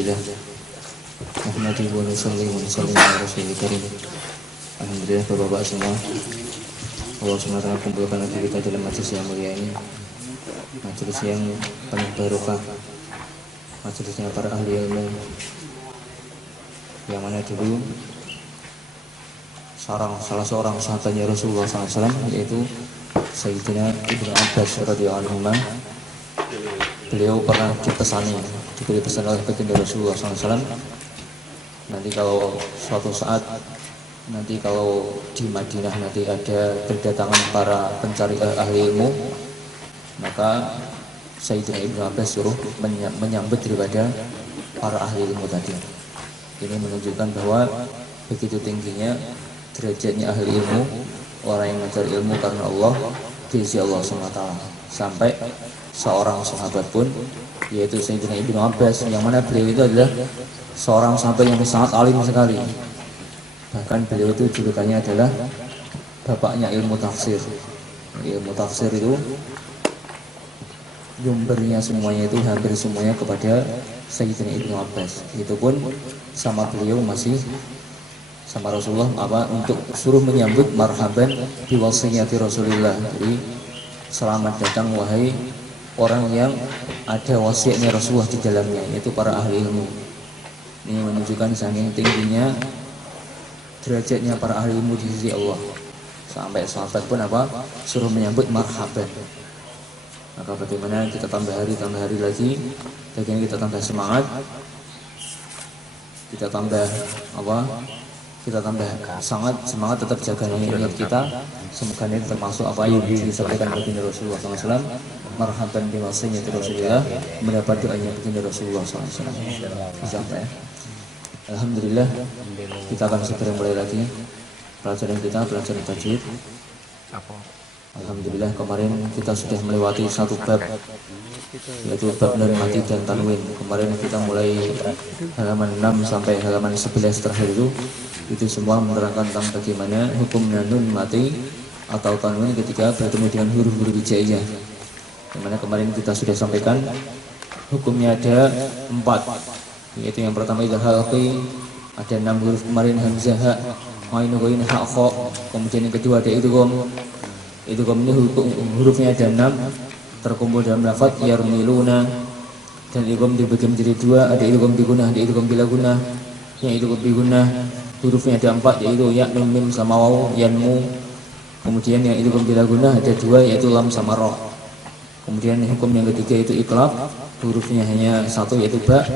Alhamdulillah. Nahmaduhu wa nusalli wa nusallim ala rasulil karim. Alhamdulillah Bapak-bapak semua. Allah SWT kumpulkan kita dalam majelis yang mulia ini. Majelis yang penuh barokah. Majelisnya para ahli ilmu. Yang mana dulu salah seorang sahabatnya Rasulullah SAW, yaitu Sayyidina Ibnu Abbas radhiyallahu anhu. Beliau pernah diberi pesan oleh baginda Rasulullah SAW, nanti kalau suatu saat nanti kalau di Madinah nanti ada berdatangan para pencari ahli ilmu, maka Sayyidina Ibnu Abbas suruh menyambut daripada para ahli ilmu tadi. Ini menunjukkan bahwa begitu tingginya derajatnya ahli ilmu, orang yang mencari ilmu karena Allah, di sisi Allah SWT. Sampai seorang sahabat pun, yaitu Sayyidina Ibnu Abbas, yang mana beliau itu adalah seorang sahabat yang sangat alim sekali. Bahkan beliau itu julukannya adalah bapaknya ilmu tafsir. Ilmu tafsir itu sumbernya semuanya itu hampir semuanya kepada Sayyidina Ibnu Abbas. Itu pun sama beliau masih sama Rasulullah untuk suruh menyambut marhaban di wasiyati Rasulullah. Jadi selamat datang wahai orang yang ada wasiatnya Rasulullah di dalamnya, yaitu para ahli ilmu. Ini menunjukkan saking tingginya derajatnya para ahli ilmu di sisi Allah. Sampai sahabat pun suruh menyambut marhaban. Maka bagaimana kita tambah hari lagi, bagaimana kita tambah semangat, kita tambah semangat tetap jaga niat kita. Semoga ini termasuk apa yang disampaikan baginda Rasulullah SAW. Marhaban bi wasiyati Rasulullah, mendapat doanya baginda Rasulullah SAW. Sampai. Alhamdulillah, kita akan segera mulai lagi pelajaran tajwid. Alhamdulillah, kemarin kita sudah melewati satu bab, yaitu bab nun mati dan tanwin. Kemarin kita mulai halaman 6 sampai halaman 11 terakhir itu semua menerangkan tentang bagaimana hukum nun mati atau tanwin ketika bertemu dengan huruf-huruf hijaiyah. Yang mana kemarin kita sudah sampaikan hukumnya ada 4, yaitu yang pertama idhar halqi, ada 6 huruf kemarin, hamzah, ha, ain, ghain, ha, kha. Kemudian yang kedua ada idgham. Idgham ini hurufnya ada 6 terkumpul dalam lafaz yarmiluna, dan idgham dibagi menjadi 2, ada idgham bi gunnah, ada idgham bila gunnah. Yang idgham bi gunnah hurufnya ada 4, yaitu ya, nun, mim sama waw, yanmu. Kemudian yang idgham bila gunnah ada 2, yaitu lam sama ra. Kemudian hukum yang ketiga itu iqlab, hurufnya hanya 1, yaitu ba.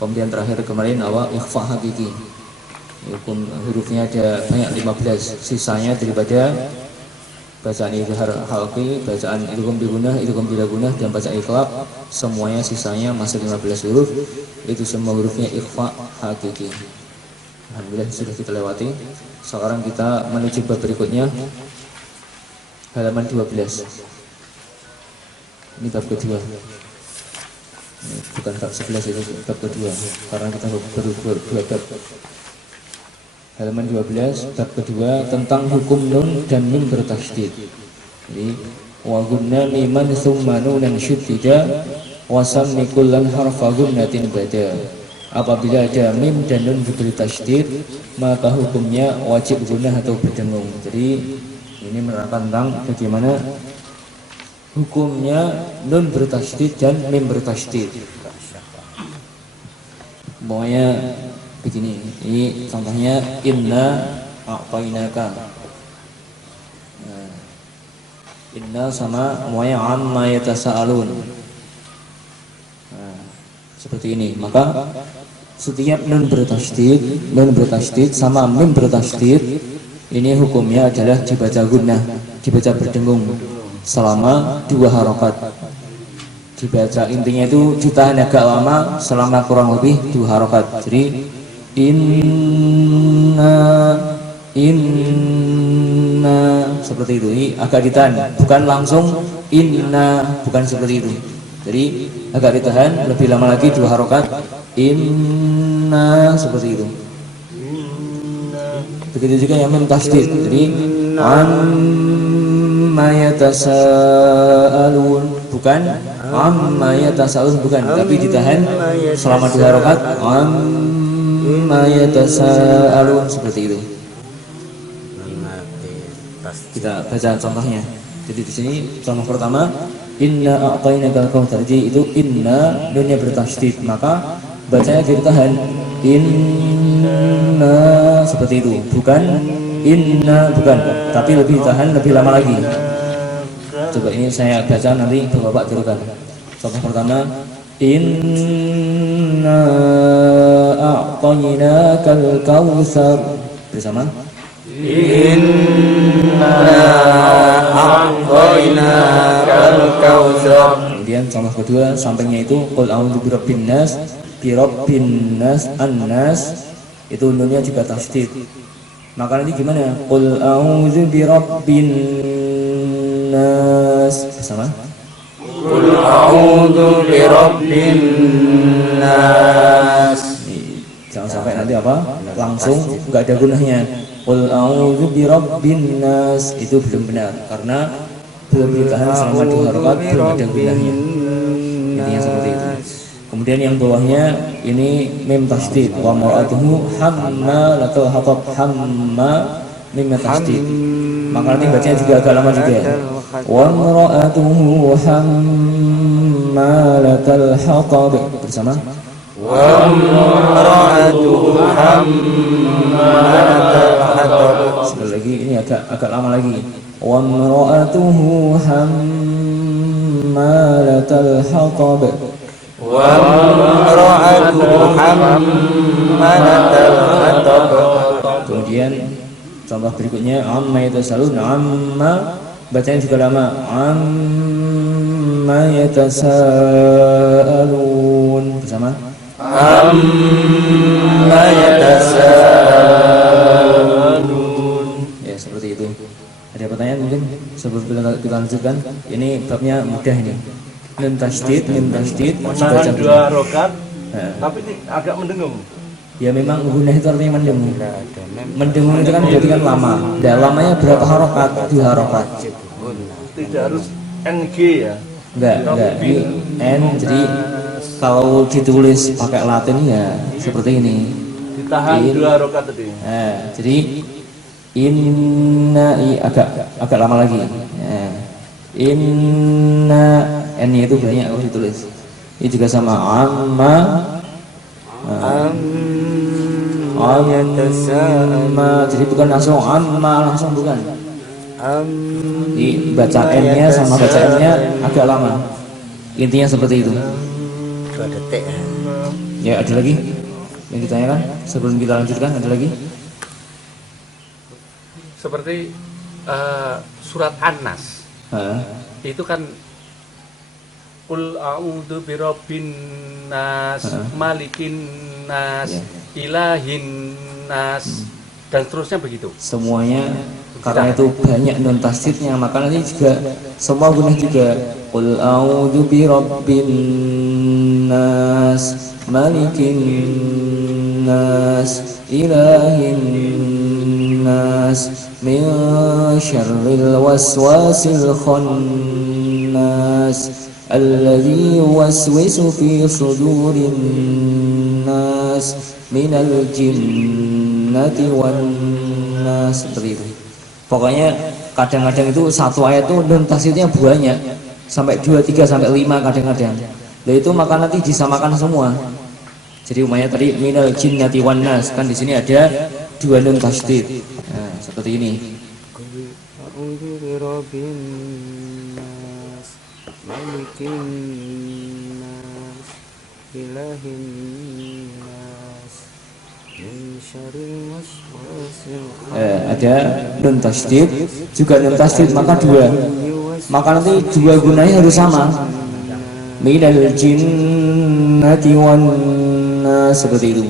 Kemudian terakhir kemarin ikhfa hakiki. Hukum hurufnya ada banyak 15, sisanya daripada bacaan idhar halqi, bacaan idgham bi gunnah, idgham bila gunnah, dan bacaan iqlab, semuanya sisanya masih 15 huruf. Itu semua hurufnya ikhfa hakiki. Alhamdulillah sudah kita lewati. Sekarang kita menuju bab berikutnya, halaman 12. Ini bab kedua. Bukan bab 11, itu bab kedua, karena kita baru 2 bab. Halaman 12, bab kedua tentang hukum nun dan mim bertasydid. Jadi wa gunna miman thumma nunan syuddida wa sammi kullan harfa gunnatin bada. Apabila ada mim dan nun diberi tasydid, maka hukumnya wajib gunnah atau berdengung. Jadi ini menerangkan tentang bagaimana hukumnya nun bertasydid dan mim bertasydid. Pokoknya begini, ini contohnya inna a'tainaka. Inna sama semuanya amma yatasaalun. Seperti ini. Maka setiap nun bertasydid sama mim bertasydid, ini hukumnya adalah dibaca gunnah, dibaca berdengung selama 2 harokat. Dibaca intinya itu ditahan agak lama selama kurang lebih 2 harokat. Jadi inna seperti itu. Ini agak ditahan, bukan langsung inna, bukan seperti itu. Jadi agak ditahan lebih lama lagi 2 harokat. Inna, seperti itu. Begitu juga yang mim tasydid. Jadi amma yatasaalun, bukan amma yatasaalun bukan, tapi ditahan selama 2 rakaat. Amma yatasaalun seperti itu. Kita baca contohnya. Jadi di sini contoh pertama, inna a'tainakal kautsar. Jadi itu inna nunnya bertasydid, maka bacanya ditahan. Inna seperti itu, bukan inna, bukan, tapi lebih tahan, lebih lama lagi. Coba ini saya baca, nanti Bapak tirukan. Contoh pertama, inna a'tainakal kautsar. Bersama. Inna a'tainakal kautsar. Kemudian contoh kedua, sampingnya itu qul a'udzu birabbin nas, birabbin nas, an-nas, itu nunnya juga tasydid. Maka nanti gimana? Qul a'udzu birabbin nas. Bersama. Qul a'udzu birabbin nas. Jangan sampai nanti apa? Langsung enggak ada gunanya. Qul a'udzu birabbin nas, itu belum benar karena belum ditahan selama 2 rakaat, belum ada gunanya. Intinya seperti itu. Kemudian yang bawahnya ini mim tasydid, wa mar'atuhu hammalatul hatab, hamma mim tasydid. Maka nanti bacanya juga agak lama juga. Wa mar'atuhu hammalatul hatab. Bersama. Wa mar'atuhu hammalatul hatab. Sekali lagi, ini agak lama lagi. Wa mar'atuhu hammalatul hatab. Wa mar'atuhu hammalatul hatab. Kemudian contoh berikutnya, amma yatasaalun, amma bacanya juga lama. Amma yatasaalun. Bersama. Amma yatasaalun. Ya, seperti itu. Ada pertanyaan mungkin sebelum kita lanjutkan? Ini babnya mudah ini. Mim tasydid, menahan 2 rakaat, tapi agak mendengung. Ya memang guna itu artinya mendengung. Mendengung itu kan berarti kan lama. Dan lamanya berapa harokat? 2 harokat. Tidak harus NG ya. Enggak. Ini N, jadi kalau ditulis pakai Latin ya seperti ini. Ditahan 2 rakaat tadi. Jadi inna agak lama lagi. Inna N-nya itu banyak kalau ditulis. Ini juga sama amma jadi bukan langsung amma, langsung bukan. Di baca N-nya sama baca M-nya agak lama. Intinya seperti itu. 2 detik. Ya, ada lagi yang ditanyakan sebelum kita lanjutkan? Ada lagi? Seperti surat An-Nas itu kan Qul a'udzu birabbin nas, malikin nas, ilahin nas, dan seterusnya begitu. Semuanya karena itu banyak nun tasydidnya, maka nanti juga semua guna juga. Qul a'udzu birabbin nas, malikin nas, ilahin nas, min syarril waswasil khannas, alladzi yuwaswisu fi sudurin nas, minal jinnati wan nas. Seperti itu. Pokoknya kadang-kadang itu satu ayat itu nun tasydidnya banyak, sampai 2, 3, sampai 5 kadang-kadang. Nah itu maka nanti disamakan semua. Jadi umpamanya tadi minal jinnati wan nas, kan di sini ada 2 nun tasydid. Nah, seperti ini. A'udzu birabbin nas, malikin nas, ilahin nas, min syarril waswasil. Ada nun tasydid, juga nun tasydid, maka 2. Maka nanti 2 gunanya harus sama. Minal jinnati wan nas, seperti itu.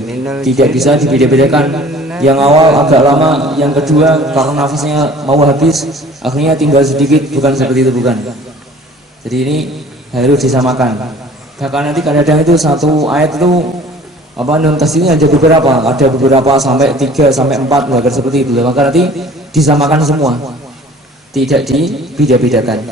Tidak bisa dibeda-bedakan. Yang awal agak lama, yang kedua karena nafasnya mau habis, akhirnya tinggal sedikit, bukan seperti itu, bukan. Jadi ini harus disamakan. Bahkan nanti kadang-kadang itu satu ayat itu nun tasydidnya ada beberapa sampai 3 sampai 4, agar seperti itu. Maka nanti disamakan semua, tidak dibeda-bedakan.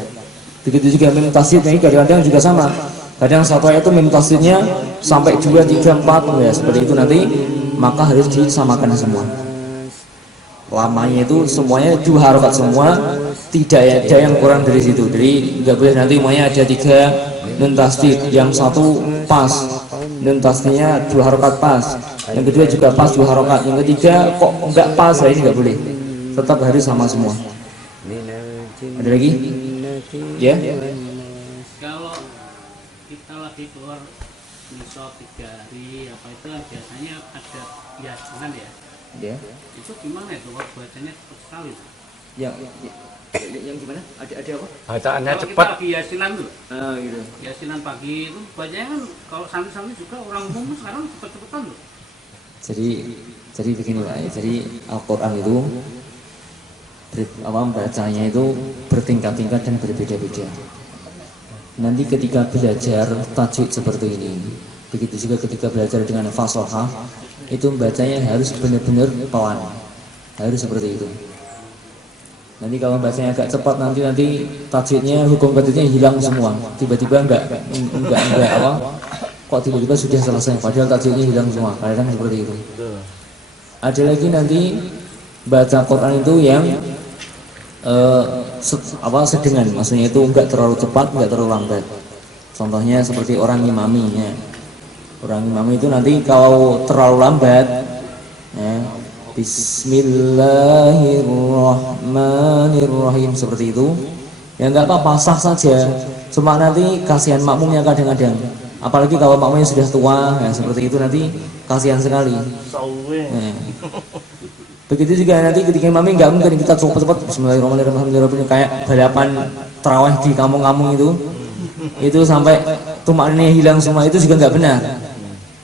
Begitu juga mim tasdid ini kadang-kadang juga sama. Kadang satu ayat itu mim tasdidnya sampai 2, 3, 4 ya seperti itu nanti, maka harus disamakan semua. Lamanya itu semuanya 2 harokat semua, tidak ada yang kurang dari situ. Jadi nggak boleh nanti semuanya ada 3 nun tasdid, yang satu pas nun tasdidnya 2 harokat pas, yang kedua juga pas 2 harokat, yang ketiga kok nggak pas, ini nggak boleh, tetap harus sama semua. Ada lagi? Ya? Kalau kita lagi keluar misal 3 hari apa itu kan biasanya ada yasinan ya. Ya. Itu gimana itu kalau bacanya cepat sekali? Yang gimana? Ada apa? Bacaannya Kalau cepat. kita lagi yasinan tuh, Gitu. yasinan pagi itu bacanya kan kalau santri-santri juga orang umum sekarang cepet-cepetan tuh. Jadi begini Pak, jadi Al-Quran itu bacanya itu bertingkat-tingkat dan berbeda-beda. Nanti ketika belajar tajwid seperti ini, begitu juga ketika belajar dengan fasohah, itu bacanya harus benar-benar pelan, harus seperti itu. Nanti kalau bacanya agak cepat nanti tajwidnya, hukum tajwidnya hilang semua. Tiba-tiba enggak kok tiba-tiba sudah selesai padahal tajwidnya hilang semua. Kadang-kadang seperti itu. Ada lagi nanti baca Quran itu yang sedengan, maksudnya itu enggak terlalu cepat, enggak terlalu lambat. Contohnya seperti orang imami ya. Orang imami itu nanti kalau terlalu lambat ya, Bismillahirrahmanirrahim seperti itu. Ya enggak apa-apa, sah saja. Cuma nanti kasihan makmumnya kadang-kadang. Apalagi kalau makmumnya sudah tua ya seperti itu nanti kasihan sekali. Ya. Begitu juga nanti ketika imamnya enggak mungkin kita cepat-cepat Bismillahirrahmanirrahim kayak balapan tarawih di kampung-kampung itu sampai tumakninanya hilang semua, itu juga enggak benar.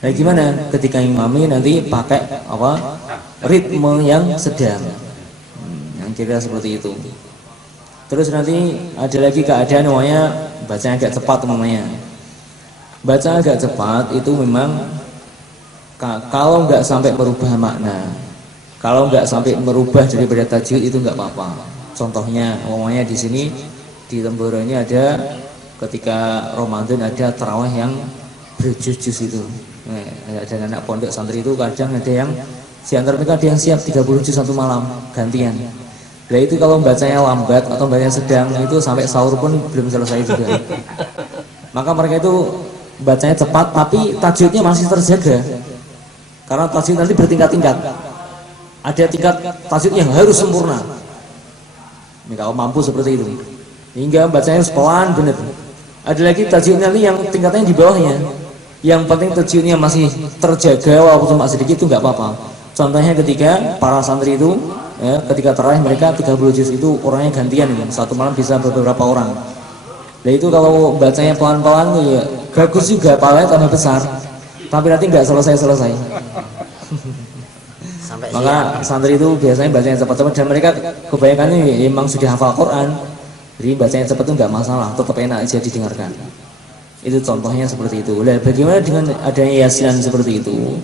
Nah gimana ketika imamnya nanti pakai ritme yang sedang, yang kira seperti itu. Terus nanti ada lagi keadaan namanya bacanya agak cepat namanya. Baca agak cepat itu memang kalau nggak sampai merubah makna, kalau nggak sampai merubah daripada tajwid itu nggak apa-apa. Contohnya, di sini di Temboro ini ada ketika Ramadan ada tarawih yang berjus-jus itu. Ada anak pondok santri itu kadang ada yang di antara mereka ada yang siap 30 juz satu malam gantian. Nah itu kalau bacanya lambat atau bacanya sedang itu sampai sahur pun belum selesai juga. Maka mereka itu bacanya cepat tapi tajwidnya masih terjaga. Karena tajwid nanti bertingkat-tingkat. Ada tingkat tajwid yang harus sempurna. Ini kalau mampu seperti itu. Hingga bacanya pelan benar. Ada lagi tajwid nanti yang tingkatnya di bawahnya. Yang penting tajwidnya masih terjaga walaupun cuma sedikit itu nggak apa-apa. Contohnya ketika para santri itu ya, ketika terakhir mereka 30 juz itu orangnya gantian ini. Satu malam bisa beberapa orang. Nah itu kalau bacanya pelan-pelan ya bagus juga, pahalanya tambah besar. Tapi nanti nggak selesai-selesai. Maka santri itu biasanya bacanya cepat-cepat dan mereka kebanyakan ini memang sudah hafal Quran. Jadi bacanya cepat itu nggak masalah, tetap enak aja didengarkan. Itu contohnya seperti itu. Nah, bagaimana dengan adanya yasinan seperti itu?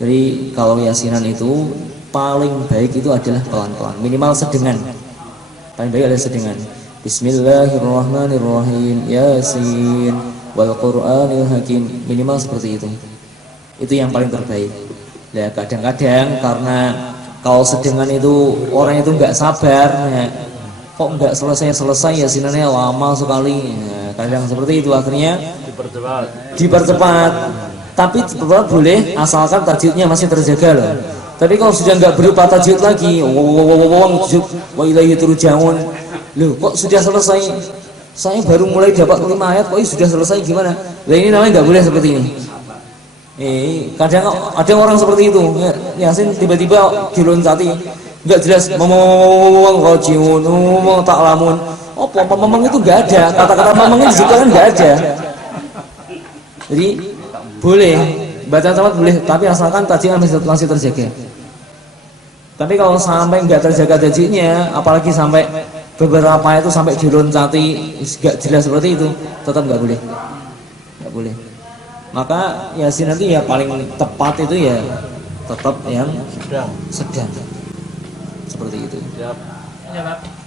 Jadi kalau yasinan itu paling baik itu adalah pelan-pelan, minimal sedengan. Paling baik adalah sedengan. Bismillahirrahmanirrahim. Yasin wal Qur'anil Hakim. Minimal seperti itu. Itu yang paling terbaik. Nah, kadang-kadang karena kalau sedengan itu orang itu nggak sabar, ya, kok nggak selesai yasinannya lama sekali. Nah, kadang seperti itu akhirnya dipercepat. Tapi boleh asalkan tajwidnya masih terjaga loh. Tapi kalau sudah nggak berupa tajwid lagi, wa ilaihi turja'un. Loh, kok sudah selesai? Saya baru mulai dapat 5 ayat, kok sudah selesai gimana? Nah ini namanya nggak boleh seperti ini. Kadang ada orang seperti itu. Yasin tiba-tiba diloncati, nggak jelas rojiun, ta'lamun. Memang itu nggak ada. Kata-kata memang itu juga kan nggak ada. Jadi boleh baca cepat boleh, tapi asalkan tajwidnya masih terjaga. Tapi kalau sampai nggak terjaga tajwidnya, apalagi sampai beberapa itu sampai diloncati nggak jelas seperti itu, tetap nggak boleh, nggak boleh. Maka yasin nanti ya paling tepat itu ya tetap yang sedang seperti itu.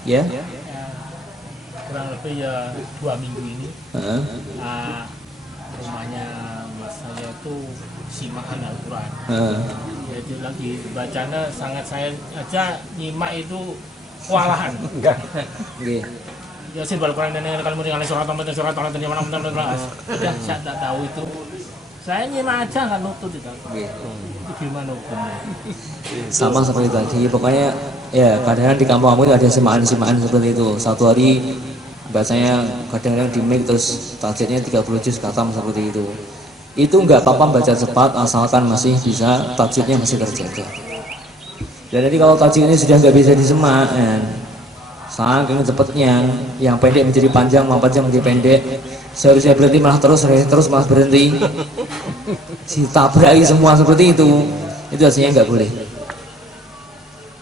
Ya. kurang lebih ya 2 minggu ini rumahnya mas saya itu simakan Al-Quran. Jadi lagi bacanya sangat, saya aja nyimak itu kewalahan. Yasin Al-Quran dan kalau mau dengan surat di mana udah saya tak tahu itu. Saya nyimak aja nggak nutut itu. Itu gimana hukumnya? Sama seperti tadi, pokoknya ya kadang-kadang di kampung kamu ada semaan-semaan seperti itu. Satu hari bacanya kadang-kadang di mic terus tajwidnya 30 juz khatam seperti itu. Itu nggak apa-apa baca cepat asalkan masih bisa tajwidnya masih terjaga. Dan nanti kalau tajwidnya sudah nggak bisa disemak, saking cepatnya yang pendek menjadi panjang, yang panjang menjadi pendek, seharusnya berhenti malah terus malah berhenti, ditabraki semua seperti itu aslinya nggak boleh,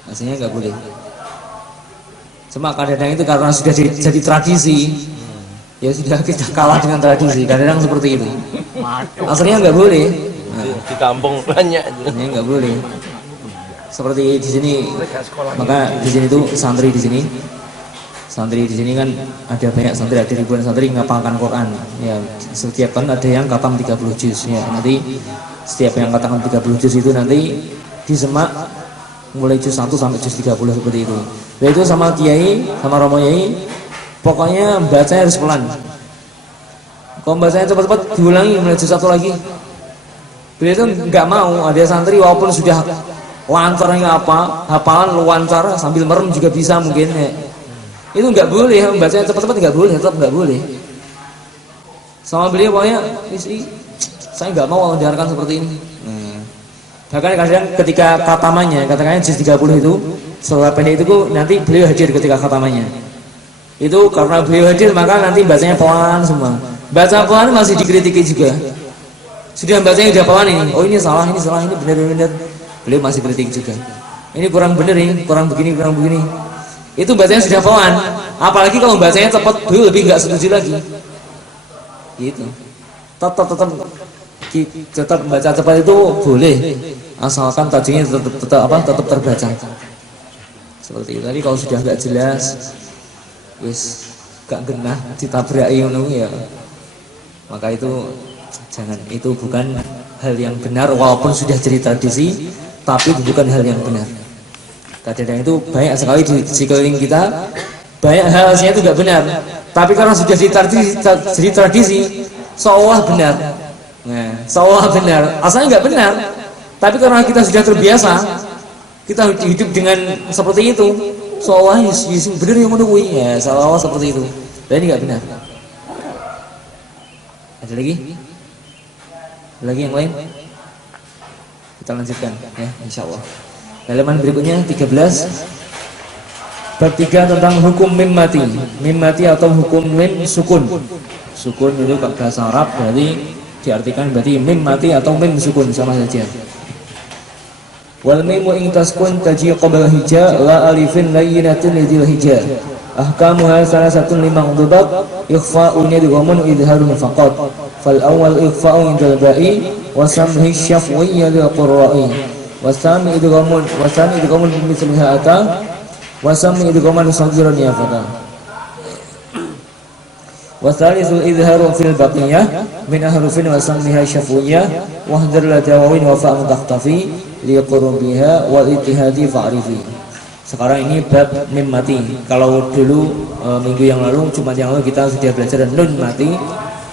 aslinya nggak boleh. Cuma kadang-kadang itu karena sudah jadi tradisi, ya sudah kita kalah dengan tradisi, kadang-kadang seperti itu. Aslinya nggak boleh. Di kampung banyak. Aslinya nggak boleh. Seperti di sini, maka di sini tuh santri di sini. Santri di sini kan ada banyak santri, ada ribuan santri ngapalkan Quran. Ya, setiap kan ada yang khatam 30 juz ya. Nanti setiap yang khatam 30 juz itu nanti disemak mulai juz 1 sampai juz 30 seperti itu. Yaitu sama kiai, sama romo yai, pokoknya bacanya harus pelan. Kalau bacanya cepat-cepat diulangi mulai juz 1 lagi. Beliau itu nggak mau ada santri walaupun sudah lancarnya apa, hafalan lancar sambil merem juga bisa mungkin ya. Itu nggak boleh, membacanya cepat-cepat nggak boleh, tetap nggak boleh. Sama beliau pokoknya, saya nggak mau mendengarkan seperti ini. Bahkan kadang ketika khatamannya, katakannya juz 30 itu, setelah pendek itu nanti beliau hadir ketika khatamannya. Itu karena beliau hadir maka nanti bacanya pelan semua. Baca pelan masih dikritiki juga. Sudah bacanya udah pelan ini, oh ini salah, ini benar. Beliau masih kritik juga. Ini kurang benar ini, kurang begini. Itu bacanya sudah pelan, apalagi kalau bacanya cepat, beliau lebih nggak setuju lagi. Gitu. Tetap baca cepat itu boleh, asalkan tajwidnya tetap terbaca. Seperti itu. Tadi kalau sudah nggak jelas, wis gak genah ditabraki ngono ya, maka itu jangan. Itu bukan hal yang benar, walaupun sudah jadi tradisi, tapi itu bukan hal yang benar. Kadang-kadang itu banyak sekali di sekeliling kita, banyak halnya itu nggak benar, tapi karena sudah jadi tradisi, seolah benar. Nah, seolah benar, asalnya nggak benar, tapi karena kita sudah terbiasa, kita hidup dengan seperti itu, seolah benar yang menunggu, ya seolah seperti itu. Dan ini nggak benar. Ada lagi? Ada lagi yang lain? Kita lanjutkan ya, insya Allah. Halaman berikutnya 13. Bab 3 tentang hukum mim mati. Mim mati atau hukum mim sukun. Sukun itu bahasa Arab berarti diartikan berarti mim mati atau mim sukun sama saja. Wal mimu ing taskun taji qabla hija la alifin layyinatin lidil hija. Ahkamuha salasatun lima udhab ikhfa'un yadghamun idharun faqat. Fal awwal ikhfa'un indal ba'i wa samhi syafwiyya lil qurra'i. Wasami idghamun bimithliha ata wasami idghaman saghiran ya fata. Wasalisul idharu fil baqiyah min ahrufin wa sammiha syafwiyah wahdar la dawawin wa fa'am takhtafi li qurubiha wal ittihadi fa'rifi. Sekarang ini bab mim mati. Kalau dulu minggu yang lalu, Jumat yang lalu kita sudah belajar nun mati.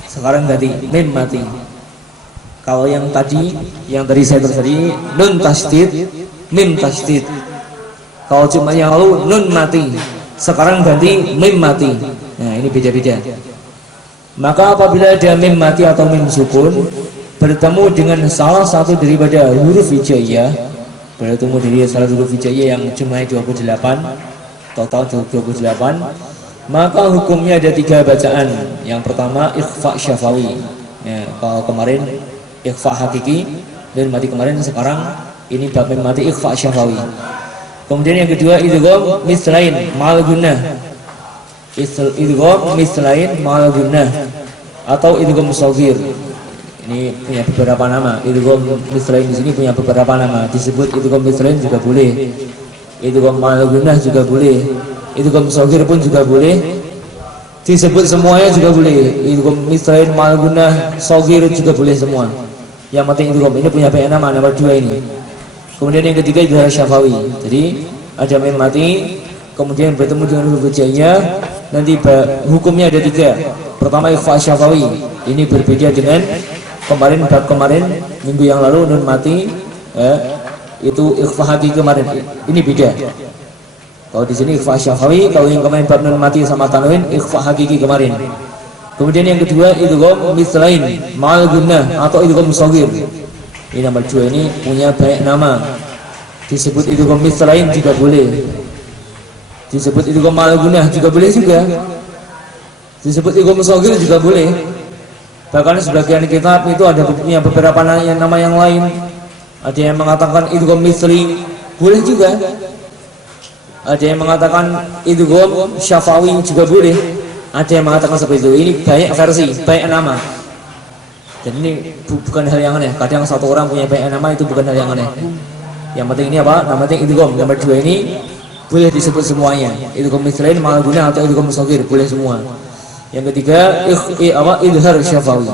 Sekarang ganti mim mati. Kalau yang tadi saya tadi nun tasdid, mim tasdid. Kalau cuma yang lalu nun mati, sekarang ganti mim mati. Nah ini beda-beda. Maka apabila ada mim mati atau mim sukun bertemu dengan salah satu daripada huruf hijaiyah, bertemu dari salah satu huruf hijaiyah yang jumlahnya 28, total 28, maka hukumnya ada 3 bacaan. Yang pertama ikhfa syafawi. Ya, kalau kemarin ikhfa hakiki dan mati kemarin, sekarang ini bab mim mati ikhfa syafawi. Kemudian yang kedua idgham mislain ma'al gunnah. Idgham mislain ma'al gunnah atau idgham shaghir. Ini punya beberapa nama. Idgham mislain di sini punya beberapa nama. Disebut idgham mislain juga boleh. Idgham ma'al gunnah juga boleh. Idgham shaghir pun juga boleh. disebut semuanya juga boleh. Idgham mislain mal gunnah shagir juga boleh semua. Yang penting idgham ini punya banyak nama, nomor 2 ini. Kemudian yang ketiga idgham syafawi. Jadi ada mim mati kemudian bertemu dengan huruf hijaiyah, nanti hukumnya ada 3. Pertama ikhfa syafawi. Ini berbeda dengan kemarin minggu yang lalu nun mati itu ikhfa hakiki kemarin. Ini beda. Kalau di sini ikhfa syafawi, kalau yang kemarin bab nun mati sama tanwin ikhfa hakiki kemarin. Kemudian yang kedua idgham mislain mal gunnah atau idgham shagir. Ini nomor 2 ini punya banyak nama. Disebut idgham mislain juga boleh. Disebut idgham mal gunnah juga boleh juga. Disebut idgham shagir juga boleh. Bahkan sebagian kitab itu ada punya beberapa nama yang lain. Ada yang mengatakan idgham misli boleh juga. Ada yang mengatakan idgham syafawi juga boleh. Ada yang mengatakan seperti itu. Ini banyak versi, banyak nama. Dan ini bukan hal yang aneh. Kadang satu orang punya banyak nama itu bukan hal yang aneh. Yang penting ini apa? Yang penting idgham. Nomor 2 ini boleh disebut semuanya. Idgham mislain mal gunnah atau idgham shagir boleh semua. Yang ketiga idhar syafawi.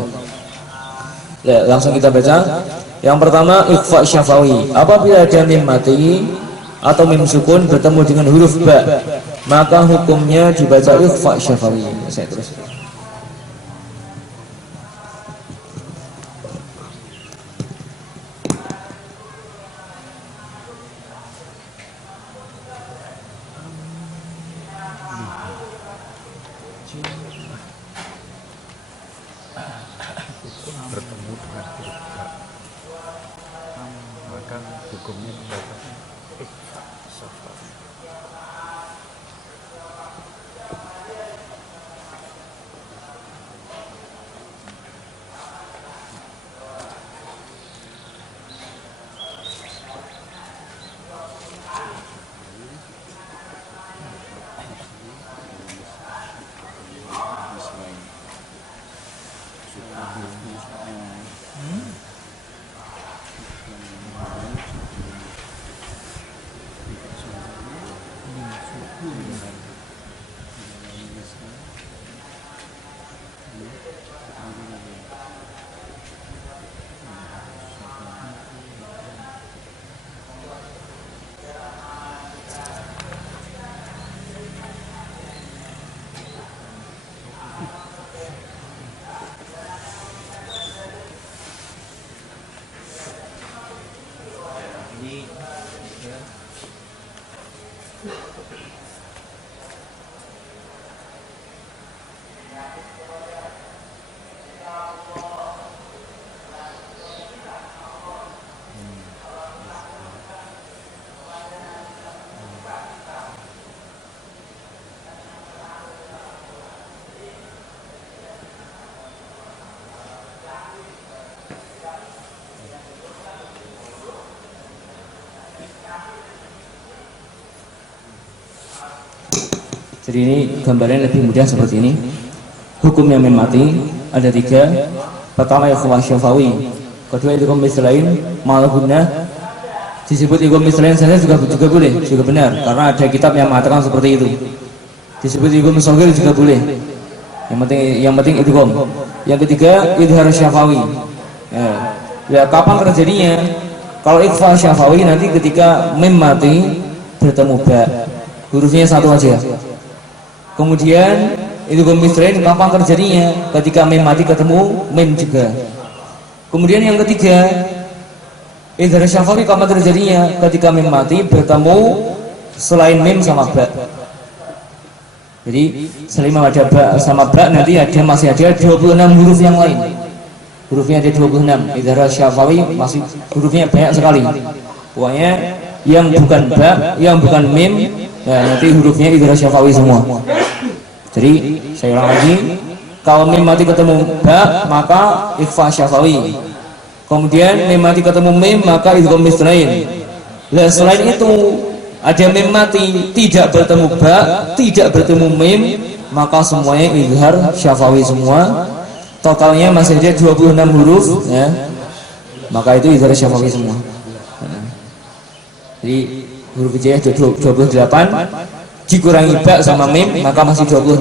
Langsung kita baca. Yang pertama ikhfa syafawi. Apabila ada mim mati atau mim sukun bertemu dengan huruf ba, maka hukumnya dibaca ikhfa syafawi. Saya terus. bertemu dengan huruf ba, maka hukumnya dibaca ikhfa syafawi. Jadi ini gambarnya lebih mudah seperti ini. Hukum yang mim mati ada 3. Pertama ikhfa syafawi, kedua idgham mislain mal gunnah. Disebut idgham mislain saja juga boleh, juga benar karena ada kitab yang mengatakan seperti itu. Disebut idgham shagir juga boleh. Yang penting idgham. Yang ketiga idhar syafawi. Ya, kapan terjadinya? Kalau ikhfa syafawi nanti ketika mim mati bertemu ba, hurufnya satu aja. Kemudian idgham mislain kapan terjadinya? Ketika mim mati ketemu mim juga. Kemudian yang ketiga idhar syafawi kapan terjadinya? Ketika mim mati bertemu selain mim sama ba. Jadi selain ada ba sama ba nanti masih ada 26 huruf yang lain. Hurufnya ada 26. Idhar syafawi masih hurufnya banyak sekali. Pokoknya yang bukan ba, yang bukan mim, nah nanti hurufnya idhar syafawi semua. Jadi saya ulang lagi, kalau mim mati ketemu ba maka ikhfa syafawi. Kemudian mim mati ketemu mim maka idgham mislain. Nah, selain itu ada mim mati tidak bertemu ba, tidak bertemu mim, maka semuanya idhar syafawi semua. Totalnya masih ada 26 huruf ya. Maka itu idhar syafawi semua. Jadi huruf hijaiyah 28. dikurangi ba sama mim maka masih 26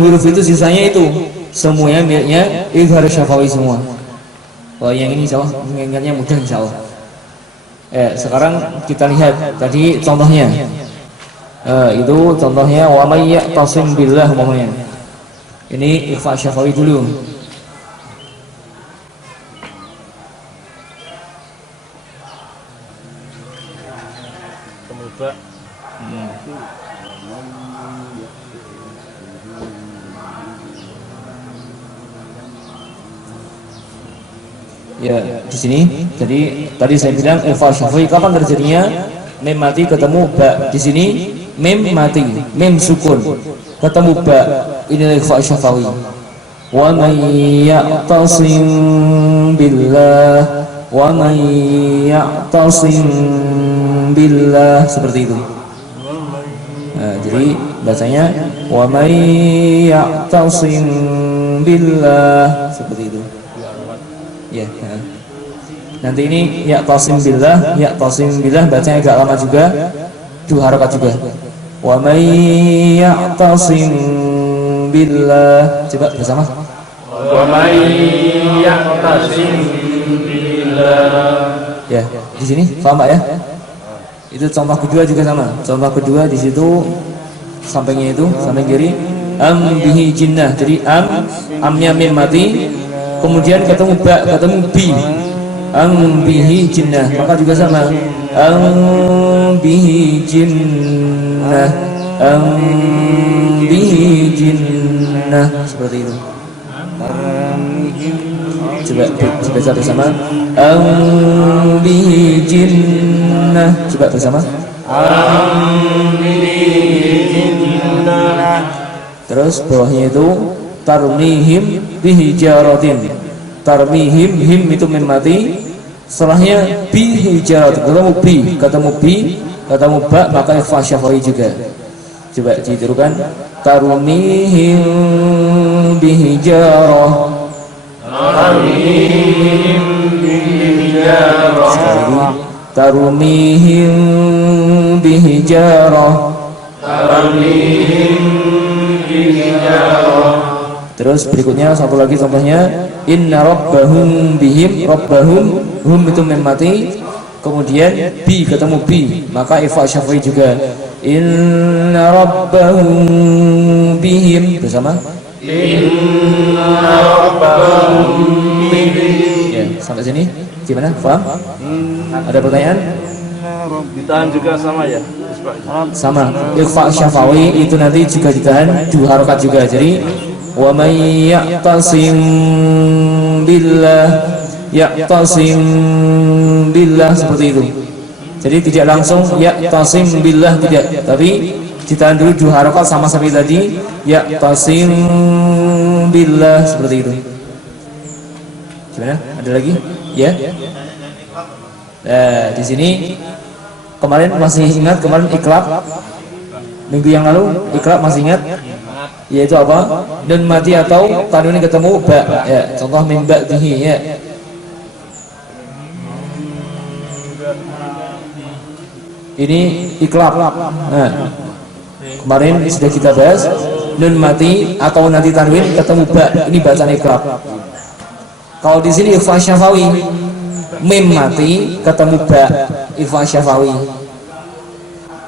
huruf itu sisanya itu semuanya miliknya izhar syafawi semua. Oh yang ini insyaallah mengingatnya mudah insyaallah. Sekarang kita lihat tadi contohnya. Itu contohnya wa may ya'tasim billah umpamanya. Ini ikhfa syafawi dulu. Kemudian Ya, di sini. Jadi tadi saya bilang ikhfa syafawi kapan terjadinya? Mim mati ketemu ba. Di sini mim mati, mim sukun ketemu ba. Ini ikhfa syafawi. Wa may ya'tasim billah, wa may ya'tasim billah, seperti itu. Jadi bacanya wa may ya'tasim billah, seperti itu. Ya. Nanti ini ya'tasim billah bacanya agak lama juga, 2 harakat juga. Wa may ya'tasim billah, coba bersama. wa may ya'tasim billah. Ya, di sini paham Pak ya? Itu contoh kedua juga sama. Contoh kedua di situ sampingnya itu samping kiri bihi jinnah. Jadi amnya mim mati, kemudian ketemu ba, ketemu bi. Bihi jinnah, maka juga sama. Bihi jinnah, bihi jinnah, seperti itu. Coba baca bersama. Bihi jinnah, coba bersama. Terus bawahnya itu tarmihim bihi jaratin. Tarmihim, him itu mim mati, setelahnya bihi jaratin, ketemu bi, ketemu ba, maka ikhfa syafawi juga. Coba ditirukan. Tarmihim bihi jarah, tarmihim bihi jarah, tarmihim bihi jarah, tarmihim bihi jarah. Terus berikutnya satu lagi contohnya inna rabbahum bihim, rabbahum, hum itu mim mati, kemudian bi ketemu bi, maka ikhfa syafawi juga. Inna rabbahum bihim, bersama. Inna rabbahum bihim. Ya, sampai sini gimana? Paham? Ada pertanyaan? Ditahan juga sama ya? Sama. Ikhfa syafawi itu nanti juga ditahan 2 harakat juga. Jadi wa may ya'tasim billah, ya'tasim billah, seperti itu. Jadi tidak langsung ya'tasim billah, tidak, tapi ditahan dulu 2 harakat sama seperti tadi, ya'tasim billah, seperti itu. Gimana? Ada lagi? Ya. Di sini kemarin masih ingat, kemarin iklab minggu yang lalu, iklab masih ingat? Yaitu apa? Dan mati atau tanwin ketemu ba, ya. Contoh min ba'dihi, ya. Ini iklab. Nah, kemarin sudah kita bahas nun mati atau nanti tanwin ketemu ba, ini bacaan iklab. Kalau di sini ikhfa syafawi, mim mati ketemu ba, ikhfa syafawi.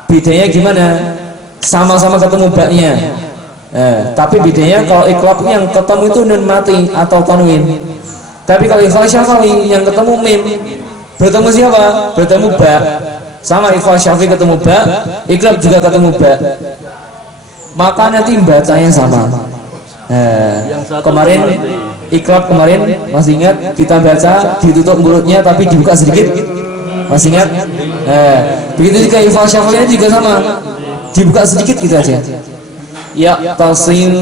Bedanya gimana? Sama-sama ketemu ba-nya. Tapi bedanya kalau iklab yang ketemu itu nun mati atau tanwin. Tapi kalau ikhfa syafawi yang ketemu mim, bertemu siapa? Bertemu ba. Sama ikhfa syafawi ketemu ba, iklab juga ketemu ba. Maka nanti bacanya sama. Kemarin iklab kemarin masih ingat kita baca ditutup mulutnya tapi dibuka sedikit. Masih ingat? Begitu juga ikhfa syafawi juga sama. Dibuka sedikit gitu aja. Ya'tasim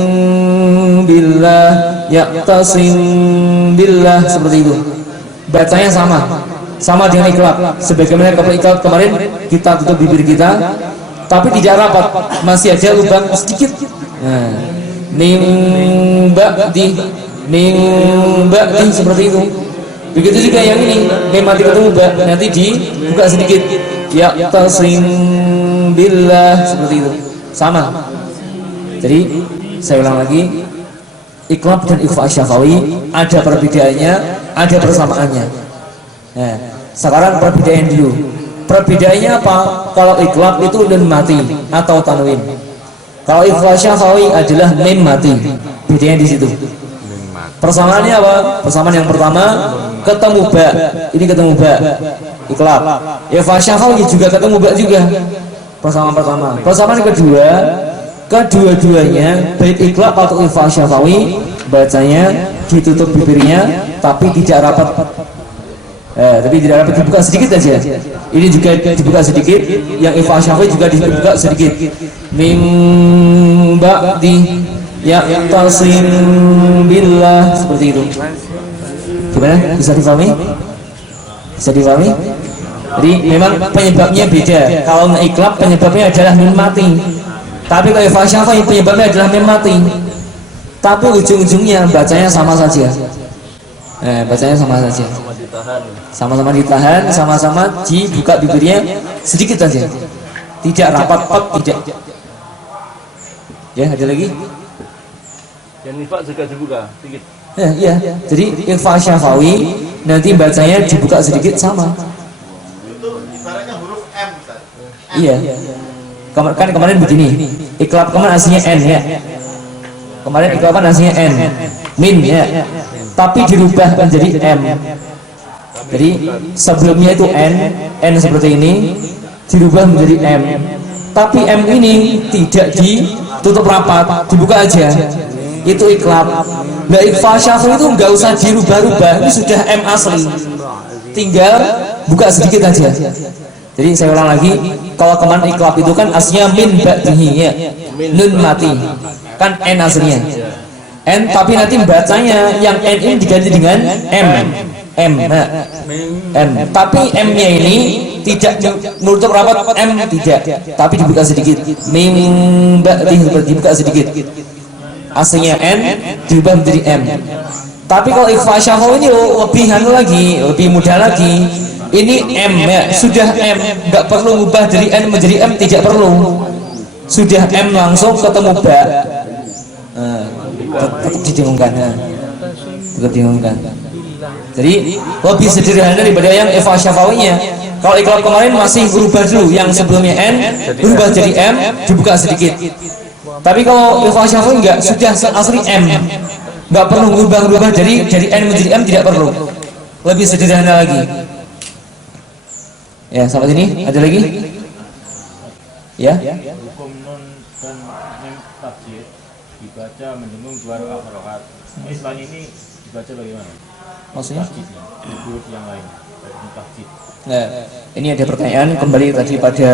billah, ya'tasim billah, seperti itu. Bacanya sama dengan iklab. Sebagaimana kalau iklab kemarin kita tutup bibir kita, tapi tidak rapat, masih ada lubang sedikit. Min ba'di, seperti itu. Begitu juga yang ini, mim mati ketemu ba, nanti dibuka sedikit. Ya'tasim billah, seperti itu. Sama. Jadi saya ulang lagi, iqlab dan ikhfa syafawi ada perbedaannya, ada persamaannya. Nah, sekarang perbedaan dulu. Perbedaannya apa? Kalau iqlab itu nun mati atau tanwin. Kalau ikhfa syafawi adalah mim mati. Bedanya di situ. Persamaannya apa? Persamaan yang pertama ketemu ba. Ini ketemu ba. Iqlab. Ikhfa syafawi juga ketemu ba juga. Persamaan pertama. Persamaan kedua, kedua-duanya baik iqlab atau ikhfa syafawi bacanya ditutup bibirnya tapi tidak rapat. Tapi tidak rapat, dibuka sedikit aja. Ini juga dibuka sedikit. Yang ikhfa syafawi juga dibuka sedikit. Mim ba'di ya'tasim billah, seperti itu. Gimana? Bisa dipahami? Bisa dipahami? Jadi memang penyebabnya beda. Kalau iqlab penyebabnya adalah nun mati. Tapi kalau ikhfa syafawi penyebabnya adalah mim mati. Tapi ujung-ujungnya bacanya sama saja. Bacanya sama saja. Sama-sama ditahan, sama-sama dibuka bibirnya sedikit saja. Tidak rapat, tidak. Ya, ada lagi? Yang nifak juga dibuka sedikit. Iya. Jadi ikhfa syafawi nanti bacanya dibuka sedikit sama. Itu ibaratnya huruf M, Ustaz. Iya. Kan kemarin begini. Iqlab kemarin aslinya N ya. Kemarin iqlab kan aslinya N. Min ya. Tapi dirubah menjadi M. Jadi sebelumnya itu N seperti ini dirubah menjadi M. Tapi M ini tidak ditutup rapat, dibuka aja. Itu iqlab. Nah, ikhfa syafawi itu nggak usah dirubah-rubah, ini sudah M asli. Tinggal buka sedikit aja. Jadi saya ulang lagi, kalau kemarin iqlab itu kan aslinya min ba'dihi ya. Nun mati. Kan N aslinya. N tapi nanti bacanya yang N ini diganti dengan M. Nah, M. Tapi M-nya ini tidak menutup rapat M tidak, tapi dibuka sedikit. Mim ba'dihi dibuka sedikit. Aslinya N diubah menjadi M. Tapi kalau ikhfa syafawi ini lebih lagi, lebih mudah lagi. Ini M ya, sudah M, nggak perlu ngubah dari N menjadi M, tidak perlu. Sudah M langsung ketemu ba. Tetap didengungkan. Tetap didengungkan. Jadi lebih sederhana daripada yang ikhfa syafawinya. Kalau iqlab kemarin masih berubah dulu, yang sebelumnya N berubah jadi M, dibuka sedikit. Tapi kalau ikhfa syafawi enggak, sudah asli M, enggak perlu berubah dari N menjadi M, tidak perlu. Lebih sederhana lagi. Ya, sampai sini ada lagi? Ya? Hukum nun dan mim tasjid dibaca mendengung 2 rakaat. Islam ini dibaca bagaimana? Maksudnya? Tasjidnya, huruf yang lain dari tasjid. Nah, ini ada pertanyaan kembali tadi pada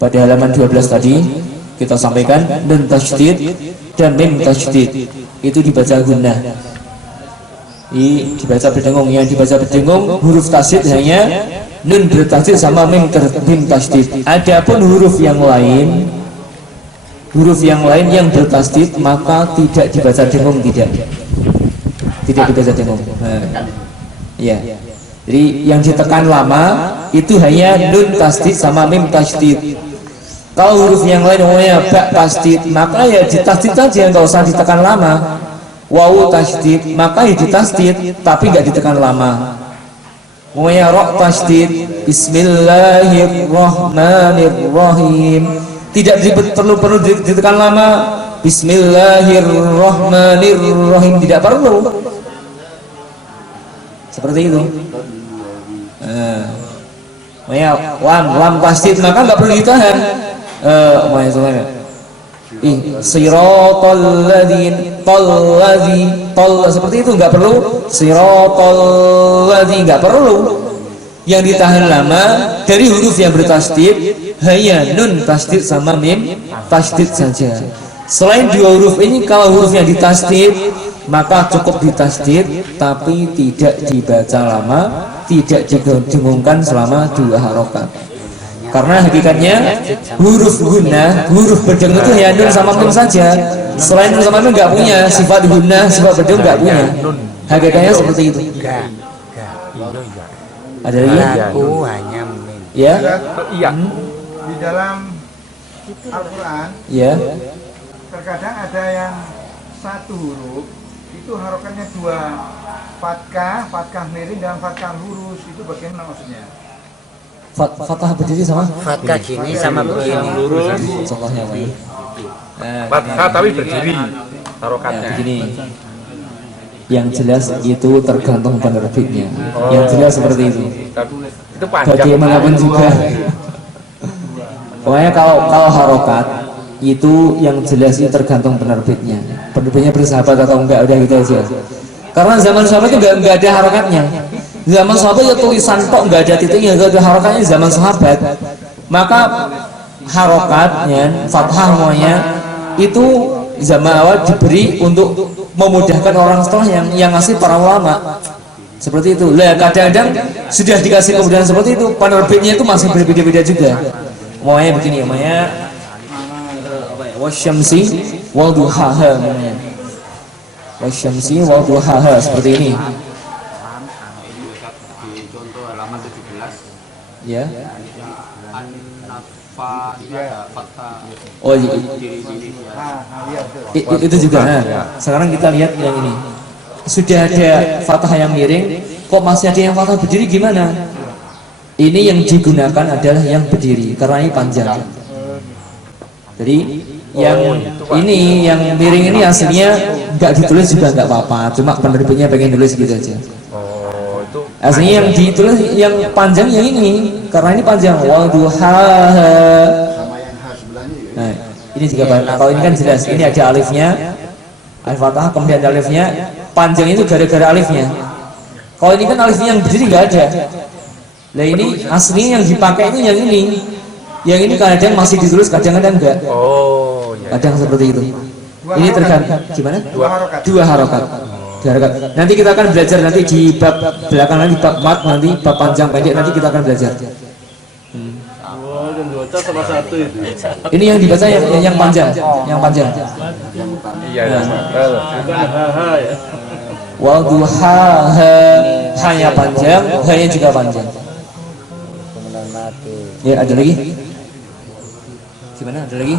halaman 12 tadi kita sampaikan nun tasydid dan mim tasydid itu dibaca gunnah. Dibaca berdengung, yang dibaca berdengung huruf tasydid hanya nun bertasydid sama mim tasydid. Adapun huruf yang lain yang bertasydid maka tidak dibaca dengung, tidak dibaca dengung. Iya. Jadi yang ditekan lama itu hanya nun tasydid sama mim tasydid. Kalau huruf yang lain namanya ba tasydid, maka ya ditasydid saja, nggak usah ditekan lama. Wawu tasydid, maka ya ditasydid tapi nggak ditekan lama. Namanya ra tasydid, bismillahirrahmanirrahim, tidak perlu ditekan lama. Bismillahirrahmanirrahim, tidak perlu. Seperti itu. Lam tasydid maka nggak perlu ditahan. Siratal ladzin seperti itu, nggak perlu. Siratal ladzin nggak perlu. Yang ditahan lama dari huruf yang bertasydid hanya nun tasydid sama mim tasydid saja. Selain dua huruf ini, kalau huruf yang ditasydid maka cukup ditasydid tapi tidak dibaca lama, tidak didengungkan selama 2 harokat. Karena hakikatnya huruf gunnah, huruf berdengung itu hanya nun sama mim saja. Selain nun sama mim nggak punya sifat gunnah, sifat berdengung nggak punya. Hakikatnya seperti itu. Ada lagi? Aku hanya mim. Ya? Iya. Di dalam Al-Quran Ya? terkadang ada yang satu huruf itu harokatnya dua, fathah miring dan fathah lurus, itu bagaimana maksudnya? Fathah berdiri sama? Fathah gini sama begini. Contohnya apa? Fathah tapi berdiri harokatnya. Begini. Yang jelas itu tergantung penerbitnya. Yang jelas seperti itu. Itu panjang. Bagaimanapun juga. Pokoknya kalau harokat itu yang jelas itu tergantung penerbitnya. Penerbitnya bersahabat atau enggak, udah gitu aja. Karena zaman sahabat itu enggak ada harokatnya. Zaman sahabat ya tulisan tok, enggak ada titiknya, enggak ada harokatnya zaman sahabat. Maka harokatnya, fathah semuanya itu zaman awal diberi untuk memudahkan orang setelah yang ngasih para ulama. Seperti itu. Lah kadang-kadang sudah dikasih kemudahan seperti itu, penerbitnya itu masih berbeda-beda juga. Maunya begini, maunya wasyamsi wal duhaha, wasyamsi wal duhaha, seperti ini. Di contoh halaman 17 Ya. An-nafa itu ada fathah Oh iya. Itu juga. Nah, sekarang kita lihat yang ini. Sudah ada fathah yang miring, kok masih ada yang fathah berdiri, gimana? Ini yang digunakan adalah yang berdiri karena ini panjang. Jadi yang ini yang miring ini aslinya nggak ditulis juga nggak apa-apa, cuma penerbitnya pengen tulis gitu aja. Oh, itu Aslinya yang ditulis yang panjang yang ini karena ini panjang. Waduha. Nah, ini juga kalau ini kan jelas, ini ada alifnya, alif fathah, kemudian ada alifnya, panjang itu gara-gara alifnya. Kalau ini kan alifnya yang berdiri nggak ada. Nah ini aslinya yang dipakai itu yang ini. Yang ini kadang masih ditulis, kadang-kadang enggak. oh ya. Kadang seperti itu. Ini tergantung gimana? Dua harokat. Dua harokat. Dua harokat. Nanti kita akan belajar nanti di bab belakang, nanti bab mat, nanti bab panjang pendek, nanti kita akan belajar. Oh, dan dibaca sama satu itu. Ini yang dibaca yang panjang, yang panjang. Iya ya. Bukan haha ya. Wal duha, hanya panjang, hanya juga panjang. Kemudian mati. Ya, ada lagi? Gimana? Ada lagi?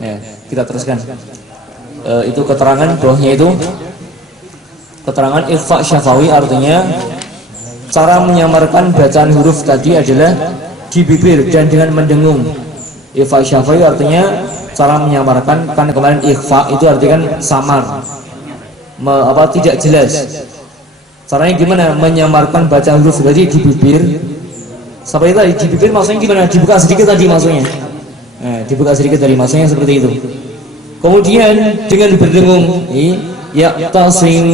Ya, kita teruskan. Itu keterangan bawahnya itu keterangan ikhfa syafawi, artinya cara menyamarkan bacaan huruf tadi adalah di bibir dan dengan mendengung. Ikhfa syafawi artinya cara menyamarkan, kan kemarin ikhfa itu artinya kan samar, tidak jelas. Caranya gimana menyamarkan baca huruf tadi di bibir? Seperti tadi di bibir maksudnya gimana? Dibuka sedikit tadi maksudnya. Dibuka sedikit tadi maksudnya seperti itu. Kemudian dengan berdengung, ya tasim